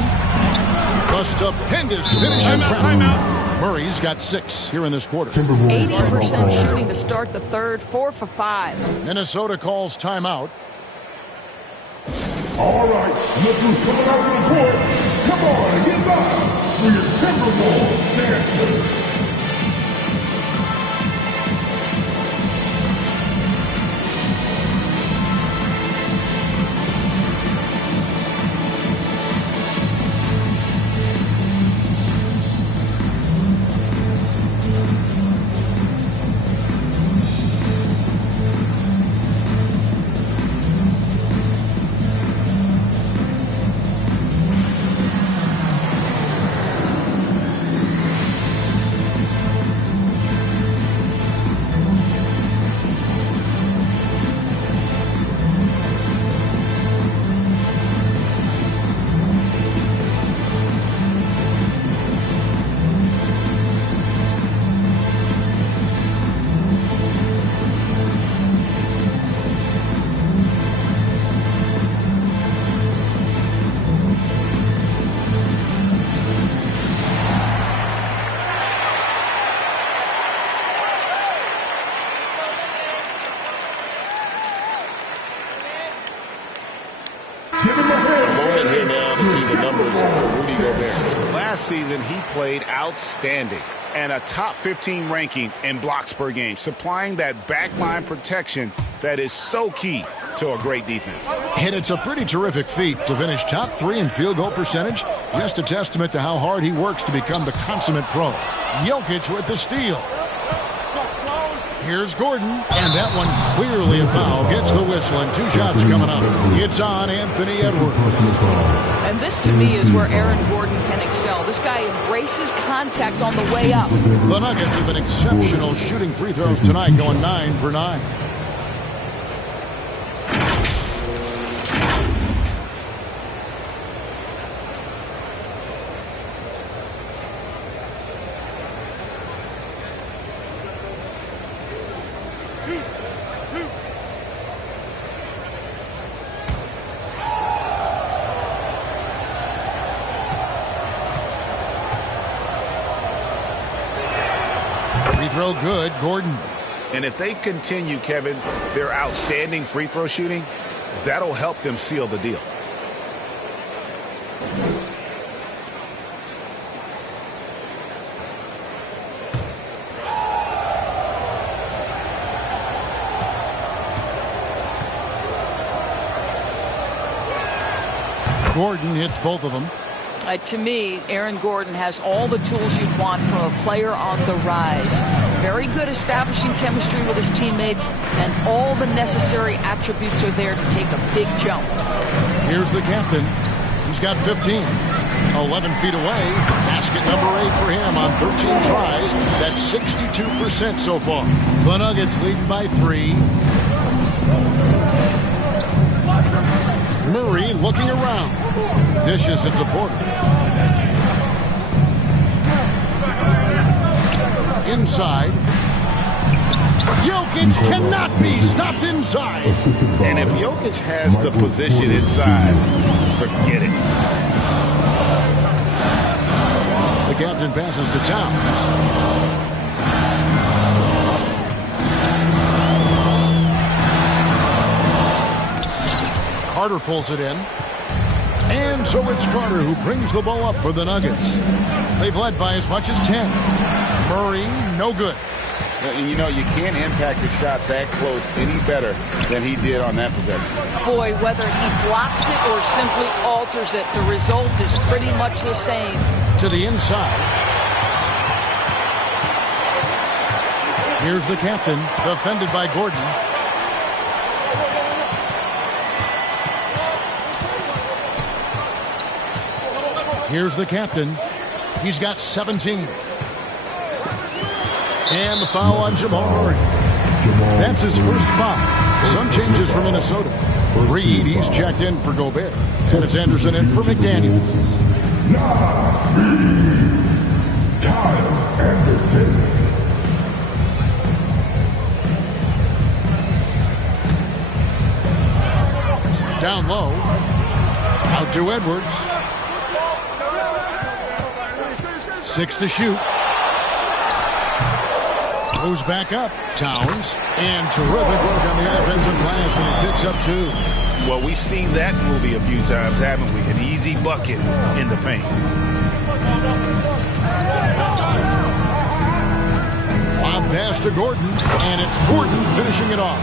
The stupendous finish in traffic. Murray's got 6 here in this quarter. 80% shooting to start the third, 4 for 5. Minnesota calls timeout. All right, look who's coming out to the court. Come on, get back for your Timberwolves dancers. Last season, he played outstanding and a top 15 ranking in blocks per game, supplying that backline protection that is so key to a great defense. And it's a pretty terrific feat to finish top 3 in field goal percentage. Just a testament to how hard he works to become the consummate pro. Jokic with the steal. Here's Gordon, and that one clearly a foul. Gets the whistle, and 2 shots coming up. It's on Anthony Edwards. And this, to me, is where Aaron Gordon can excel. This guy embraces contact on the way up. The Nuggets have been exceptional shooting free throws tonight, going 9 for 9. Throw good, Gordon. And if they continue, Kevin, their outstanding free throw shooting, that'll help them seal the deal. Gordon hits both of them. To me, Aaron Gordon has all the tools you'd want from a player on the rise. Very good establishing chemistry with his teammates, and all the necessary attributes are there to take a big jump. Here's the captain. He's got 15. 11 feet away. Basket number 8 for him on 13 tries. That's 62% so far. The Nuggets leading by 3. Murray looking around. Dishes into Porter. Inside. Jokic cannot be stopped inside. And if Jokic has the position inside, forget it. The captain passes to Towns. Carter pulls it in. And so it's Carter who brings the ball up for the Nuggets. They've led by as much as 10. Murray, no good. And you know, you can't impact a shot that close any better than he did on that possession. Boy, whether he blocks it or simply alters it, the result is pretty much the same. To the inside. Here's the captain, defended by Gordon. Here's the captain. He's got 17. And the foul on Jamal Murray. That's his first foul. Some changes for Minnesota. Reed, he's checked in for Gobert. And it's Anderson in for McDaniels. Kyle Anderson. Down low. Out to Edwards. 6 to shoot. Goes back up. Towns. And terrific work on the offensive glass, and he picks up 2. Well, we've seen that movie a few times, haven't we? An easy bucket in the paint. Lob pass to Gordon, and it's Gordon finishing it off.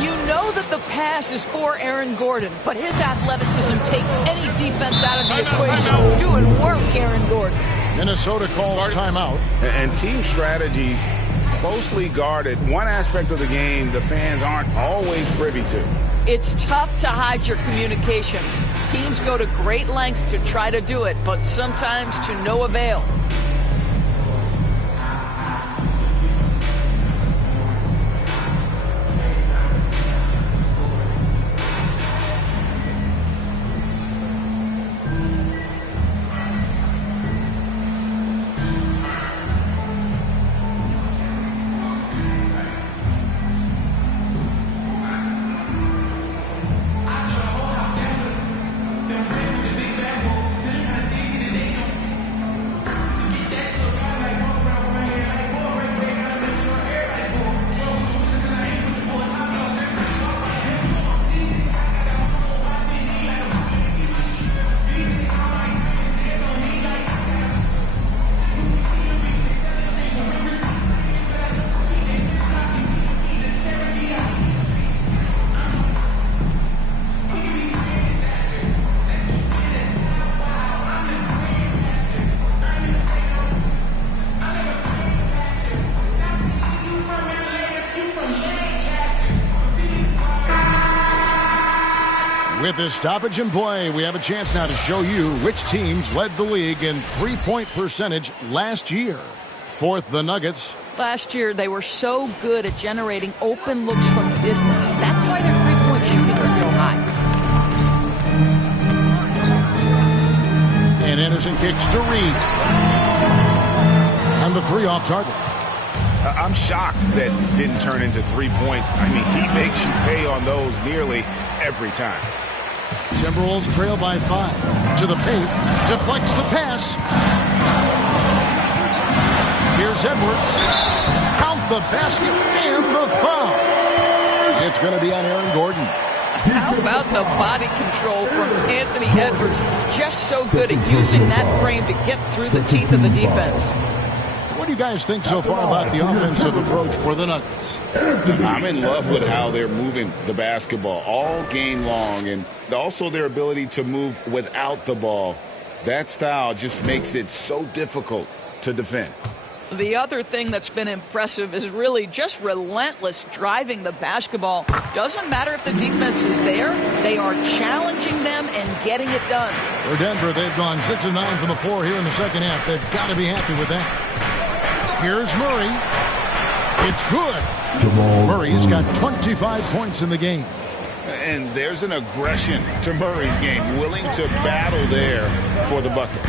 You know that the pass is for Aaron Gordon, but his athleticism takes any defense out of the equation. Doing work, Aaron Gordon. Minnesota calls timeout. And team strategies closely guarded. One aspect of the game the fans aren't always privy to. It's tough to hide your communications. Teams go to great lengths to try to do it, but sometimes to no avail. With this stoppage in play, we have a chance now to show you which teams led the league in three-point percentage last year. Fourth, the Nuggets. Last year, they were so good at generating open looks from distance. That's why their three-point shooting was so high. And Anderson kicks to Reed. And the 3 off target. I'm shocked that didn't turn into 3 points. I mean, he makes you pay on those nearly every time. Timberwolves trail by 5. To the paint. Deflects the pass. Here's Edwards. Count the basket and the foul. It's going to be on Aaron Gordon. How about the body control from Anthony Edwards? Just so good at using that frame to get through the teeth of the defense. What do you guys think so far about the offensive approach for the Nuggets? I'm in love with how they're moving the basketball all game long, and also their ability to move without the ball. That style just makes it so difficult to defend. The other thing that's been impressive is really just relentless driving the basketball. Doesn't matter if the defense is there, they are challenging them and getting it done. For Denver, they've gone 6 of 9 from the floor here in the second half. They've got to be happy with that. Here's Murray. It's good. Murray's got 25 points in the game. And there's an aggression to Murray's game, willing to battle there for the bucket.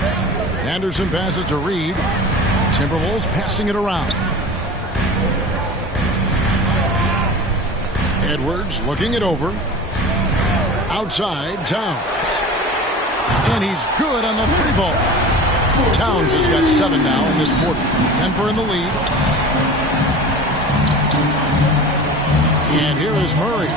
Anderson passes to Reed. Timberwolves passing it around. Edwards looking it over. Outside, Towns. And he's good on the three ball. Towns has got 7 now in this quarter. Denver in the lead. And here is Murray.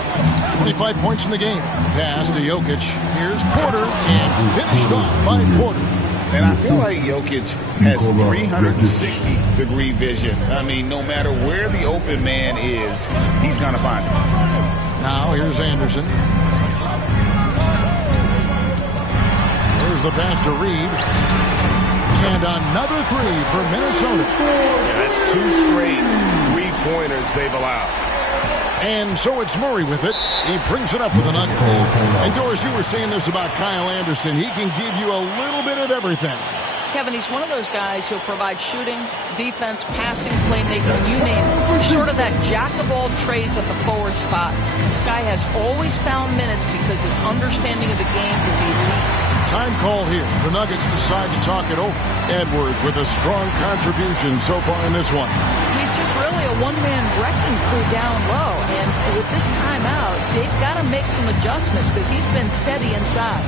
25 points in the game. Pass to Jokic. Here's Porter. And finished off by Porter. And I feel like Jokic has 360-degree vision. I mean, no matter where the open man is, he's going to find him. Now here's Anderson. Here's the pass to Reed. And another three for Minnesota. Yeah, that's 2 straight three-pointers they've allowed. And so it's Murray with it. He brings it up with the Nuggets. And Doris, you were saying this about Kyle Anderson. He can give you a little bit of everything. Kevin, he's one of those guys who'll provide shooting, defense, passing, playmaking, you name it. He's sort of that jack of all trades at the forward spot. This guy has always found minutes because his understanding of the game is elite. Time call here. The Nuggets decide to talk it over. Edwards with a strong contribution so far in this one. He's just really a one-man wrecking crew down low. And with this timeout, they've got to make some adjustments because he's been steady inside.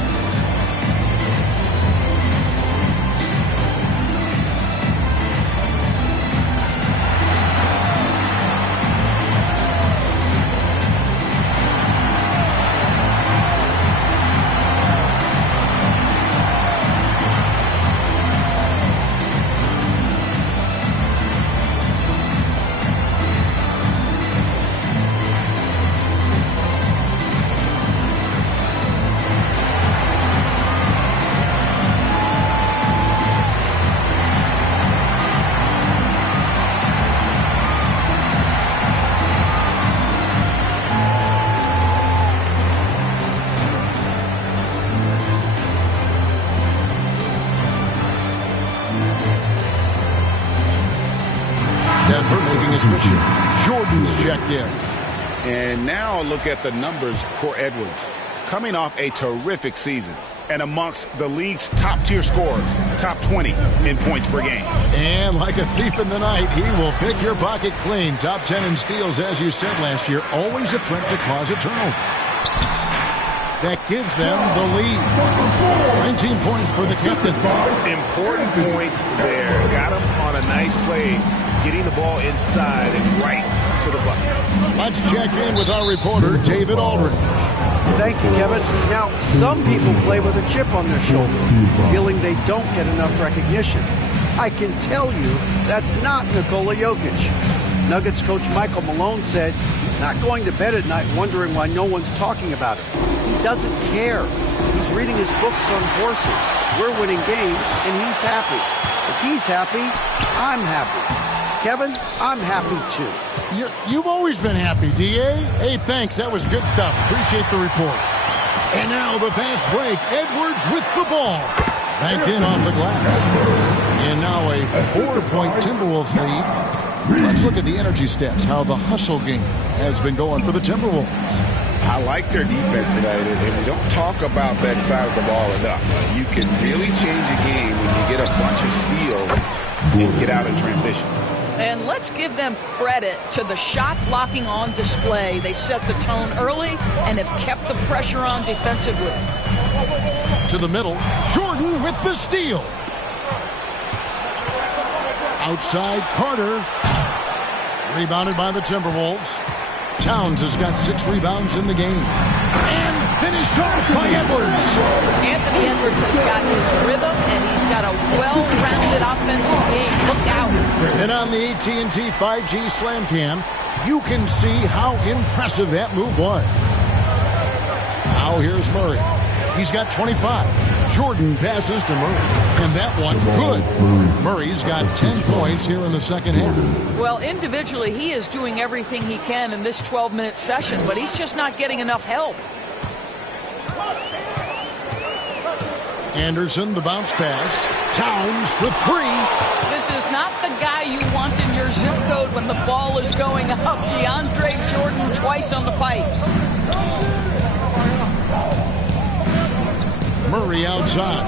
Jordan's checked in. And now look at the numbers for Edwards. Coming off a terrific season and amongst the league's top-tier scorers, top 20 in points per game. And like a thief in the night, he will pick your pocket clean. Top 10 in steals, as you said last year, always a threat to cause a turnover. That gives them the lead. 19 points for the captain. Important points there. Got him on a nice play, getting the ball inside and right to the bucket. Let's check in with our reporter, David Aldridge. Thank you, Kevin. Now, some people play with a chip on their shoulder, feeling they don't get enough recognition. I can tell you that's not Nikola Jokic. Nuggets coach Michael Malone said he's not going to bed at night wondering why no one's talking about him. He doesn't care. He's reading his books on horses. We're winning games, and he's happy. If he's happy, I'm happy. Kevin, I'm happy too. You've always been happy, D.A. Hey, thanks. That was good stuff. Appreciate the report. And now the fast break. Edwards with the ball. Banked in off the glass. And now a 4-point Timberwolves lead. Let's look at the energy stats, how the hustle game has been going for the Timberwolves. I like their defense tonight, and we don't talk about that side of the ball enough. You can really change a game when you get a bunch of steals and get out in transition. And let's give them credit to the shot blocking on display. They set the tone early and have kept the pressure on defensively. To the middle, Jordan with the steal. Outside, Carter. Rebounded by the Timberwolves. Towns has got 6 rebounds in the game. And Finished off by Edwards. Anthony Edwards has got his rhythm, and he's got a well-rounded offensive game. Look out. And on the AT&T 5G Slam Cam, you can see how impressive that move was. Now here's Murray. He's got 25. Jordan passes to Murray. And that one, good. Murray's got 10 points here in the second half. Well, individually, he is doing everything he can in this 12-minute session, but he's just not getting enough help. Anderson, the bounce pass. Towns for three. This is not the guy you want in your zip code when the ball is going up. DeAndre Jordan twice on the pipes. Murray outside.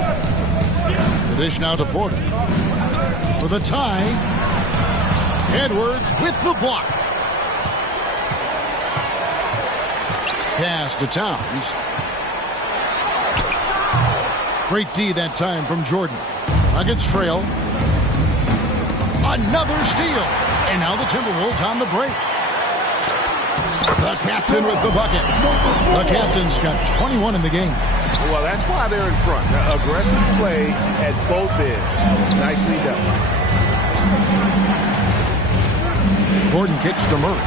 The dish now to Porter. For the tie. Edwards with the block. Pass to Towns. Great D that time from Jordan. Nuggets trail. Another steal. And now the Timberwolves on the break. The captain with the bucket. The captain's got 21 in the game. Well, that's why they're in front. Aggressive play at both ends. Nicely done. Gordon kicks to Murray.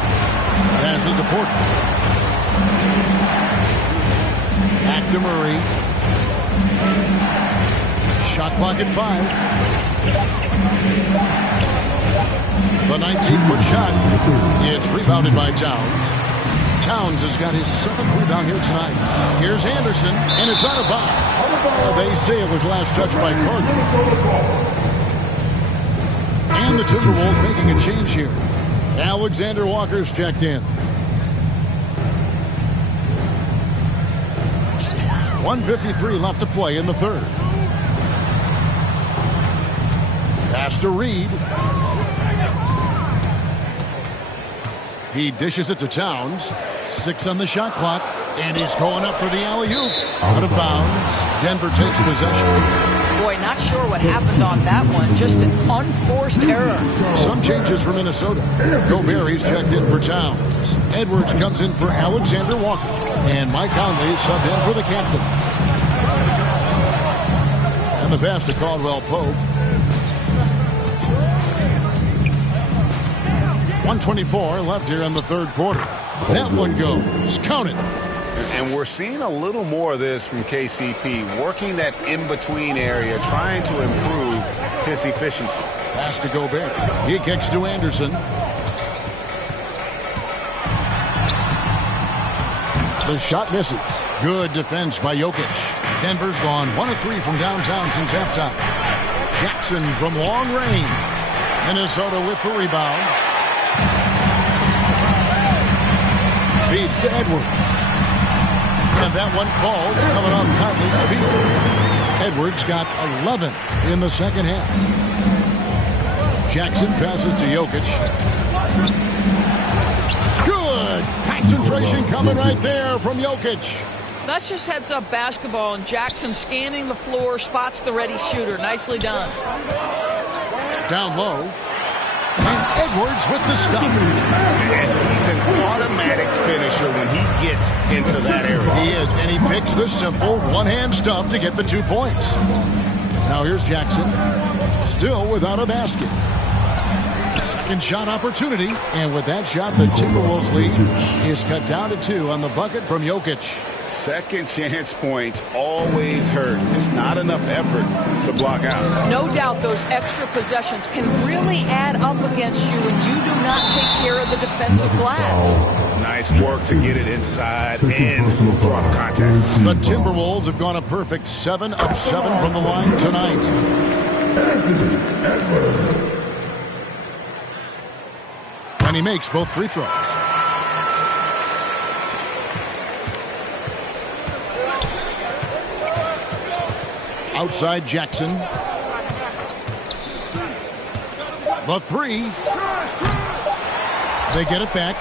Passes to Porter. Back to Murray. Shot clock at 5. The 19-foot shot. It's rebounded by Towns. Towns has got his 7th rebound here tonight. Here's Anderson, and it's out of bounds. They say it was last touched by Carter. And the Timberwolves making a change here. Alexander Walker's checked in. 1:53 left to play in the third. Pass to Reed. He dishes it to Towns. 6 on the shot clock. And he's going up for the alley-oop. Out of bounds. Denver takes possession. Boy, not sure what happened on that one. Just an unforced error. Some changes for Minnesota. Gobert, he's checked in for Towns. Edwards comes in for Alexander Walker. And Mike Conley subbed in for the captain. And the pass to Caldwell Pope. 1:24 left here in the third quarter. That one goes. Count it. And we're seeing a little more of this from KCP, working that in-between area, trying to improve his efficiency. Pass to Gobert. He kicks to Anderson. The shot misses. Good defense by Jokic. Denver's gone 1 of 3 from downtown since halftime. Jackson from long range. Minnesota with the rebound. Feeds to Edwards. And that one falls coming off Conley's feet. Edwards got 11 in the second half. Jackson passes to Jokic. Good concentration coming right there from Jokic. That's just heads-up basketball, and Jackson scanning the floor, spots the ready shooter. Nicely done. Down low. And Edwards with the stuff. And he's an automatic finisher when he gets into that area. He is, and he picks the simple one-hand stuff to get the 2 points. Now here's Jackson. Still without a basket. Second shot opportunity. And with that shot, the Timberwolves lead is cut down to 2 on the bucket from Jokic. Second chance points always hurt. Just not enough effort to block out. No doubt those extra possessions can really add up against you when you do not take care of the defensive glass. Nice work to get it inside and draw the contact. The Timberwolves have gone a perfect 7 of 7 from the line tonight. And he makes both free throws. Outside Jackson. The 3. They get it back.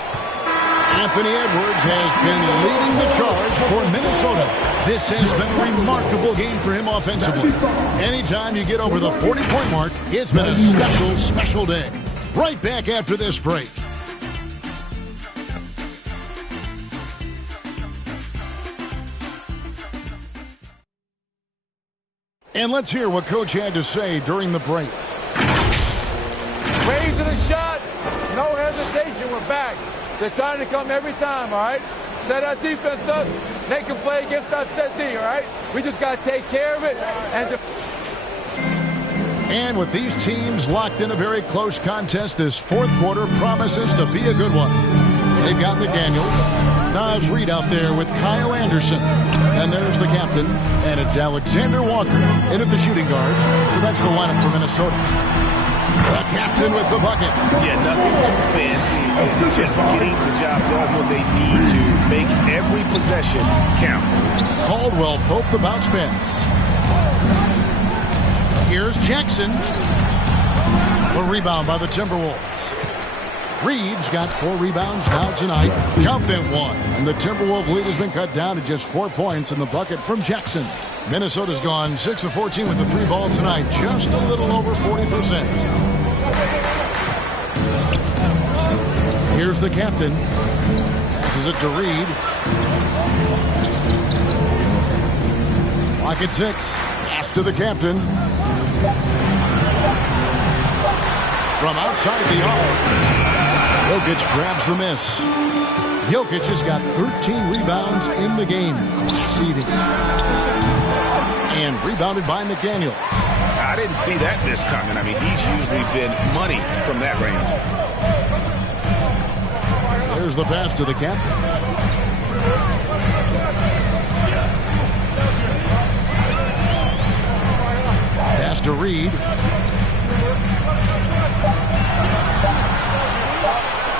Anthony Edwards has been leading the charge for Minnesota. This has been a remarkable game for him offensively. Anytime you get over the 40-point mark, it's been a special, special day. Right back after this break. And let's hear what Coach had to say during the break. Raising a shot, no hesitation, we're back. They're trying to come every time, all right? Set our defense up, they can play against our set D, all right? We just got to take care of it. And with these teams locked in a very close contest, this fourth quarter promises to be a good one. They've got McDaniels, Naz Reid out there with Kyle Anderson. And there's the captain, and it's Alexander Walker in at the shooting guard. So that's the lineup for Minnesota. The captain with the bucket. Yeah, nothing too fancy. It's just getting the job done when they need to. Make every possession count. Caldwell Pope the bounce pass. Here's Jackson. A rebound by the Timberwolves. Reeves got 4 rebounds now tonight. Count them 1. And the Timberwolves lead has been cut down to just 4 points in the bucket from Jackson. Minnesota's gone 6 of 14 with the 3 ball tonight. Just a little over 40%. Here's the captain. Passes it to Reid. Lock at 6. Pass to the captain. From outside the arc. Jokic grabs the miss. Jokic has got 13 rebounds in the game. Class eating. And rebounded by McDaniels. I didn't see that miss coming. I mean, he's usually been money from that range. There's the pass to the captain. Pass to Reid.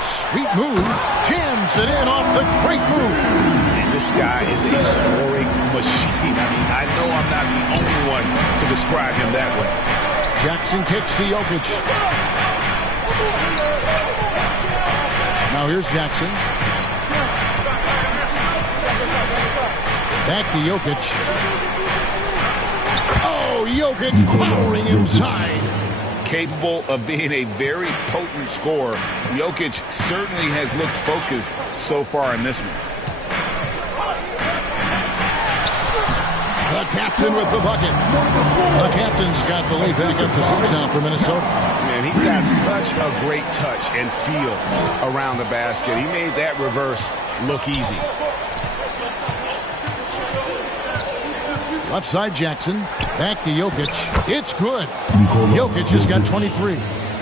Sweet move. Jams it in off the great move. And this guy is a scoring machine. I mean, I know I'm not the only one to describe him that way. Jackson kicks to Jokic. Now here's Jackson. Back to Jokic. Oh, Jokic powering inside. Capable of being a very potent scorer. Jokic certainly has looked focused so far in this one. The captain with the bucket. The captain's got the lead back up to 6 now for Minnesota. Man, he's got such a great touch and feel around the basket. He made that reverse look easy. Left side Jackson. Back to Jokic. It's good. Jokic has got 23.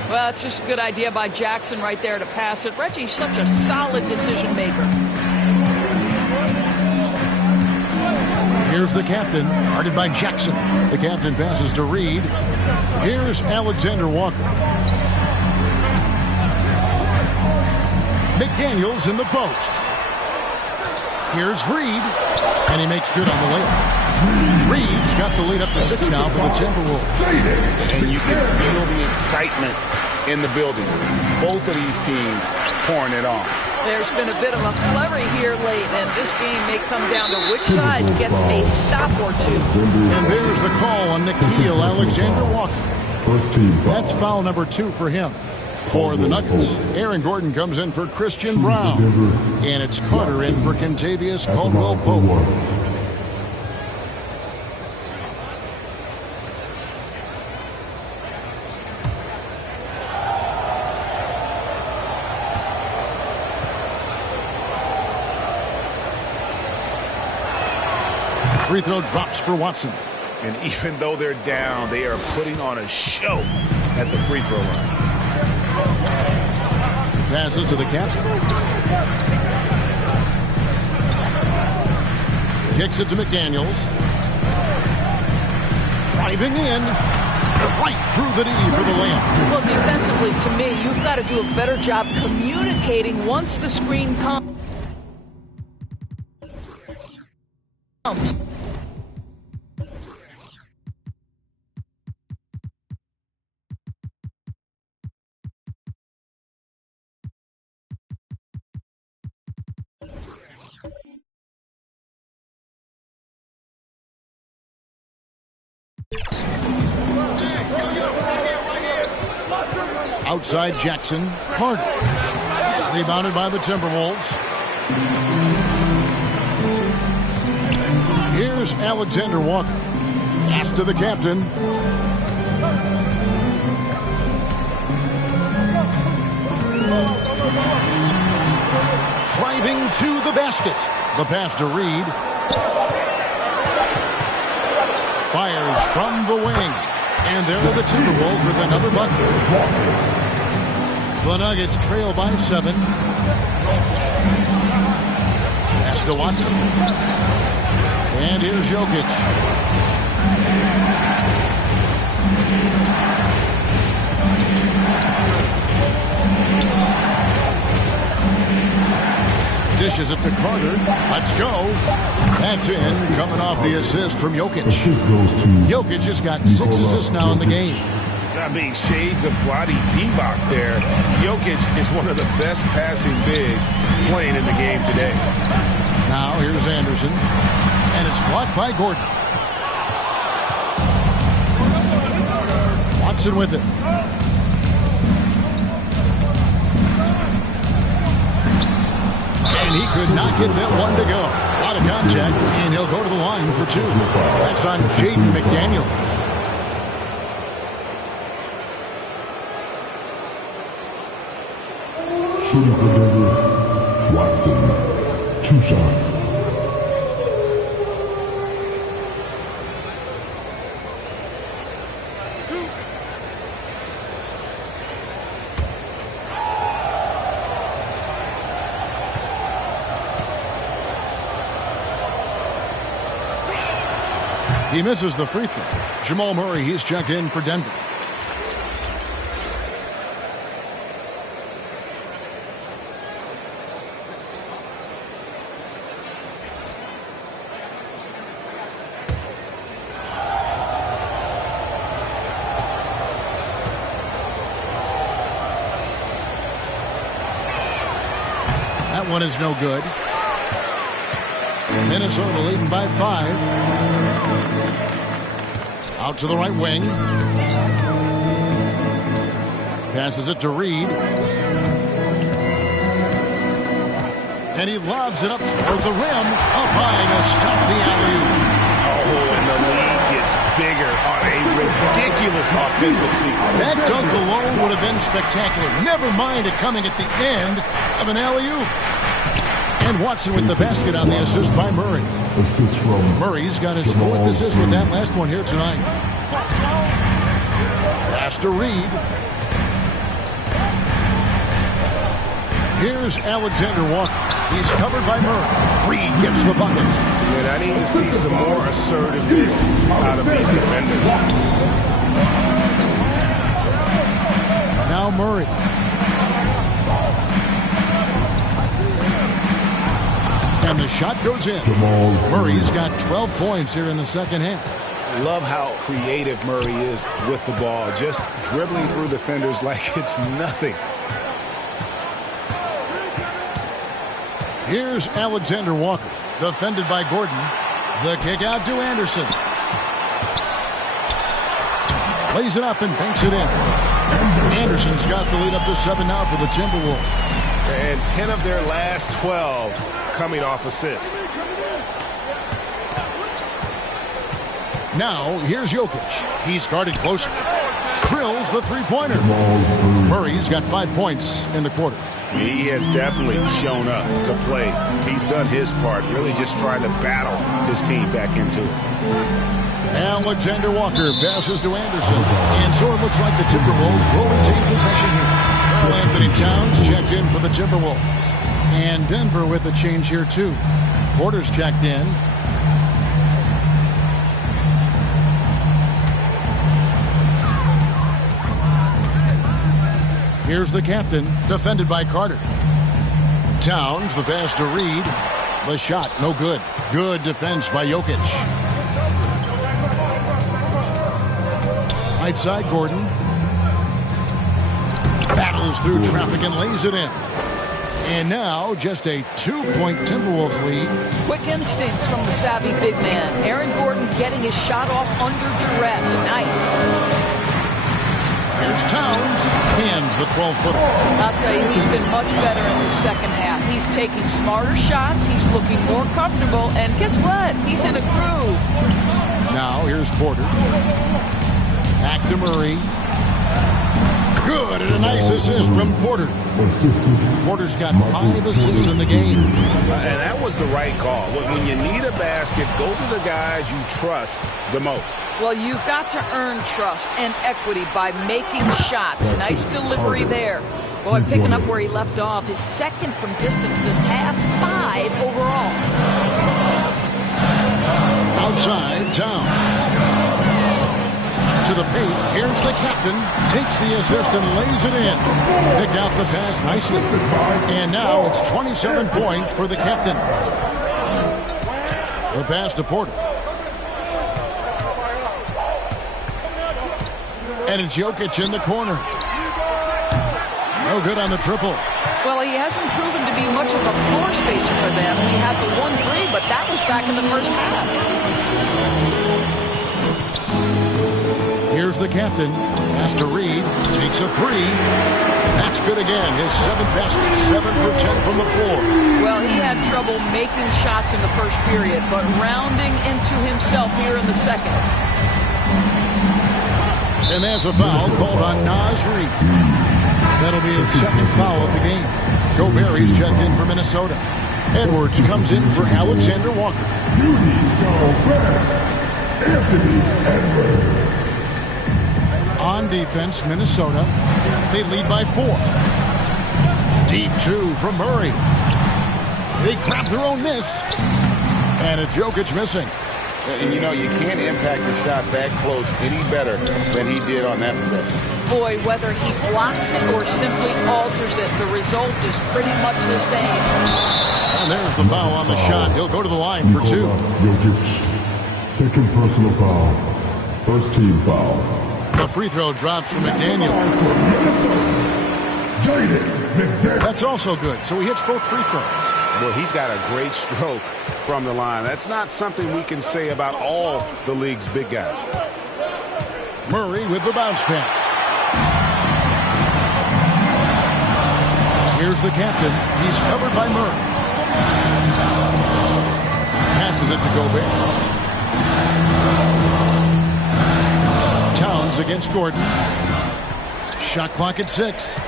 Well, it's just a good idea by Jackson right there to pass it. Reggie's such a solid decision maker. Here's the captain, guarded by Jackson. The captain passes to Reid. Here's Alexander Walker. McDaniels in the post. Here's Reid, and he makes good on the layup. Reid's got the lead up to 6 now for the Timberwolves. And you can feel the excitement in the building. Both of these teams pouring it on. There's been a bit of a flurry here late, and this game may come down to which side gets a stop or two. And there's the call on Nickeil Alexander Walker. That's foul number 2 for him. For the Nuggets, Aaron Gordon comes in for Christian Brown. And it's Carter in for Kentavious Caldwell-Pope. Free throw drops for Watson. And even though they're down, they are putting on a show at the free throw line. Passes to the captain. Kicks it to McDaniels. Driving in. Right through the D for the layup. Well, defensively, to me, you've got to do a better job communicating once the screen comes. Outside Jackson. Carter. Rebounded by the Timberwolves. Here's Alexander Walker. Pass to the captain. Driving to the basket. The pass to Reed. Fires from the wing. And there are the Timberwolves with another bucket. The Nuggets trail by 7. Pass to Watson. And here's Jokic. Dishes it to Carter. Let's go. That's in. Coming off the assist from Jokic. Jokic has got 6 assists now in the game. I mean, shades of Vlade Divac there. Jokic is one of the best passing bigs playing in the game today. Now here's Anderson. And it's blocked by Gordon. Watson with it. And he could not get that one to go. A lot of contact, and he'll go to the line for 2. That's on Jaden McDaniels. Shooting for Denver, Watson. 2 shots. He misses the free throw. Jamal Murray, he's checked in for Denver. That one is no good. Minnesota leading by 5. Out to the right wing. Passes it to Reed. And he lobs it up for the rim. Up high to stuff the alley-oop. Oh, and the lead gets bigger on a ridiculous offensive sequence. That dunk alone would have been spectacular. Never mind it coming at the end of an alley-oop. And Watson with the basket on the assist by Murray. Assist from Murray's got his 4th assist with that last one here tonight. Pass to Reed. Here's Alexander Walker. He's covered by Murray. Reed gets the bucket. And I need to see some more assertiveness out of these defenders. Now Murray. And the shot goes in. Murray's got 12 points here in the second half. Love how creative Murray is with the ball, just dribbling through defenders like it's nothing. Here's Alexander Walker, defended by Gordon. The kick out to Anderson. Plays it up and banks it in. Anderson's got the lead up to 7 now for the Timberwolves. And 10 of their last 12 coming off assists. Now, here's Jokic. He's guarded closely. Drills the three-pointer. Murray's got 5 points in the quarter. He has definitely shown up to play. He's done his part, really just trying to battle his team back into it. Alexander Walker passes to Anderson. And so it looks like the Timberwolves will retain possession here. Karl Anthony Towns checked in for the Timberwolves. And Denver with a change here, too. Porter's checked in. Here's the captain, defended by Carter. Towns, the pass to Reed. The shot, no good. Good defense by Jokic. Right side, Gordon. Battles through traffic and lays it in. And now, just a 2-point Timberwolves lead. Quick instincts from the savvy big man. Aaron Gordon getting his shot off under duress. Nice. Here's Towns. Hands the 12-footer. I'll tell you, he's been much better in the second half. He's taking smarter shots. He's looking more comfortable. And guess what? He's in a groove. Now here's Porter. Back to Murray. Good, and a nice assist from Porter. Porter's got 5 assists in the game. And that was the right call. When you need a basket, go to the guys you trust the most. Well, you've got to earn trust and equity by making shots. Nice delivery there. Boy, picking up where he left off. His second from distance this half, 5 overall. Outside, Towns. To the paint. Here's the captain. Takes the assist and lays it in. Picked out the pass nicely. And now it's 27 points for the captain. The pass to Porter. And it's Jokic in the corner. No good on the triple. Well, he hasn't proven to be much of a floor spacer for them. He had the 1-3, but that was back in the first half. Here's the captain. Pass to Reed. Takes a 3. That's good again. His 7th basket. 7 for 10 from the floor. Well, he had trouble making shots in the first period, but rounding into himself here in the second. And there's a foul called on Naz Reid. That'll be his 2nd foul of the game. Gobert, he's checked in for Minnesota. Edwards comes in for Alexander Walker. Anthony Edwards. On defense, Minnesota. They lead by 4. Deep 2 from Murray. They crap their own miss. And it's Jokic missing. And you know, you can't impact a shot that close any better than he did on that possession. Boy, whether he blocks it or simply alters it, the result is pretty much the same. And there's the foul on the shot. He'll go to the line for 2. Jokic. 2nd personal foul. 1st team foul. The free throw drops from McDaniel. That's also good. So he hits both free throws. Well, he's got a great stroke from the line. That's not something we can say about all the league's big guys. Murray with the bounce pass. Here's the captain. He's covered by Murray. Passes it to Gobert. Towns against Gordon. Shot clock at 6.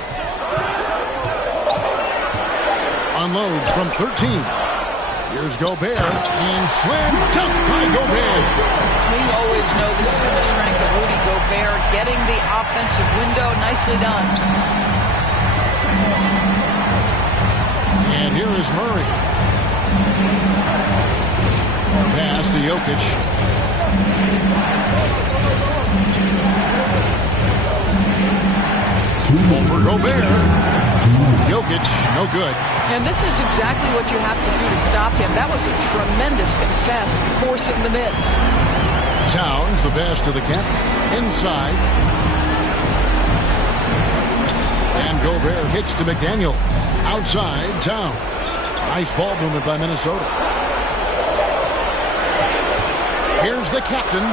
Unloads from 13. Here's Gobert. And slam dunk by Gobert. We always know this has been the strength of Rudy Gobert, getting the offensive window. Nicely done. And here is Murray. Pass to Jokic. Over Gobert. Jokic, no good. And this is exactly what you have to do to stop him. That was a tremendous contest, forcing the miss. Towns, the pass to the captain. Inside. And Gobert hits to McDaniel. Outside, Towns. Nice ball movement by Minnesota. Here's the captain.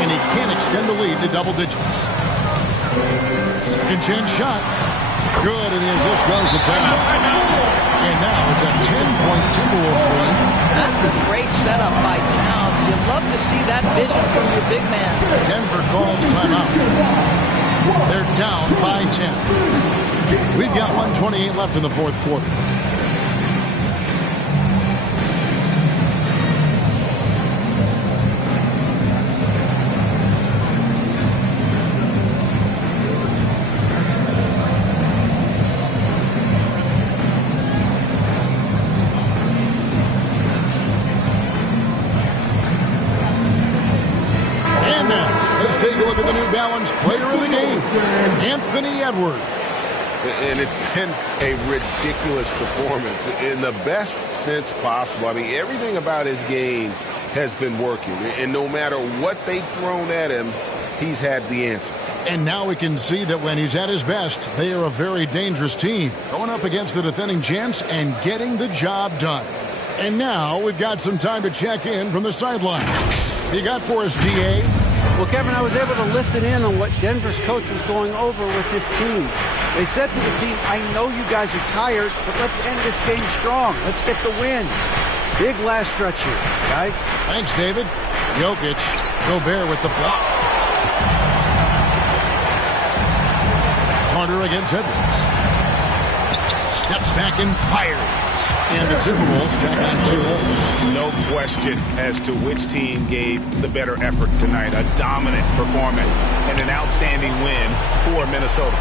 And he can't extend the lead to double digits. Second chance shot. Good, and the assist goes to Towns. And now it's a 10-point Timberwolves lead. That's a great setup by Towns. You love to see that vision from your big man. Denver calls timeout. They're down by 10. We've got 1:28 left in the 4th quarter. Player of the game, Anthony Edwards. And it's been a ridiculous performance in the best sense possible. I mean, everything about his game has been working. And no matter what they've thrown at him, he's had the answer. And now we can see that when he's at his best, they are a very dangerous team. Going up against the defending champs and getting the job done. And now we've got some time to check in from the sideline. You got for us, GA? Well, Kevin, I was able to listen in on what Denver's coach was going over with his team. They said to the team, I know you guys are tired, but let's end this game strong. Let's get the win. Big last stretch here, guys. Thanks, David. Jokic, Gobert with the block. Carter against Edwards. Steps back and fires. And the Timberwolves tack on 2 more. No question as to which team gave the better effort tonight. A dominant performance and an outstanding win for Minnesota.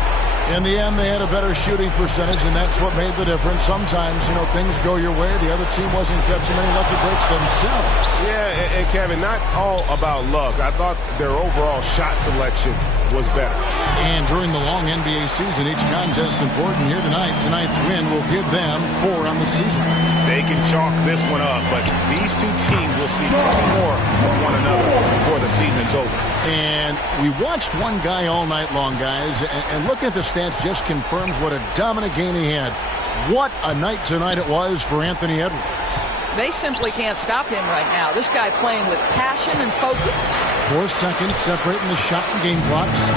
In the end, they had a better shooting percentage, and that's what made the difference. Sometimes, things go your way. The other team wasn't catching many lucky breaks themselves. Yeah, and Kevin, not all about luck. I thought their overall shot selection was better. And during the long NBA season, each contest important here tonight. Tonight's win will give them 4 on the season. They can chalk this one up, but these two teams will see more of one another before the season's over. And we watched one guy all night long, guys, and looking at the stats just confirms what a dominant game he had. What a night tonight it was for Anthony Edwards. They simply can't stop him right now. This guy playing with passion and focus. 4 seconds separating the shot and game clocks.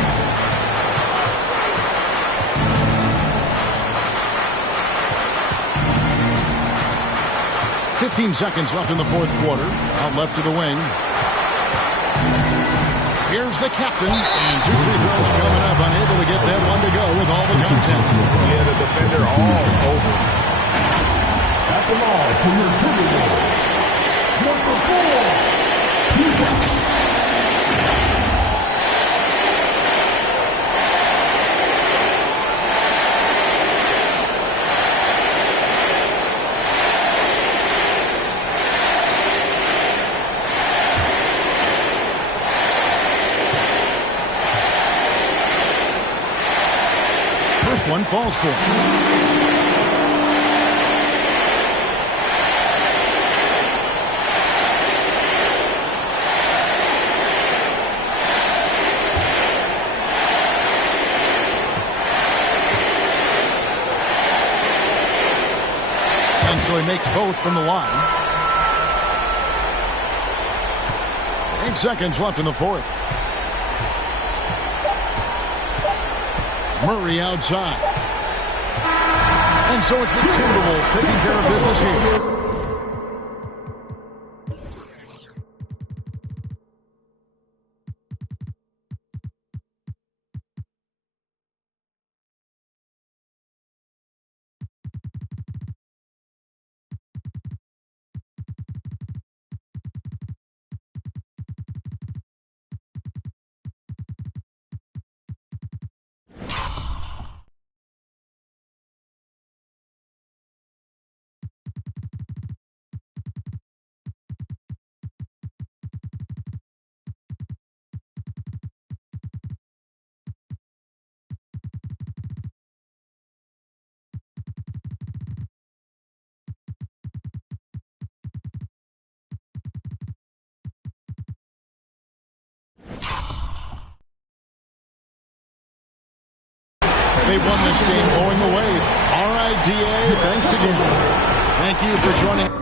"15 seconds left in the fourth quarter. Out left to the wing. Here's the captain, and 2 free throws coming up. Unable to get that one to go with all the content. Yeah, the defender all over. At the line for your Timberwolves, number 4, First one falls for him. And so he makes both from the line. 8 seconds left in the fourth. Murray outside. And so it's the Timberwolves taking care of business here. They won this game going away. All right, DA, thanks again. Thank you for joining.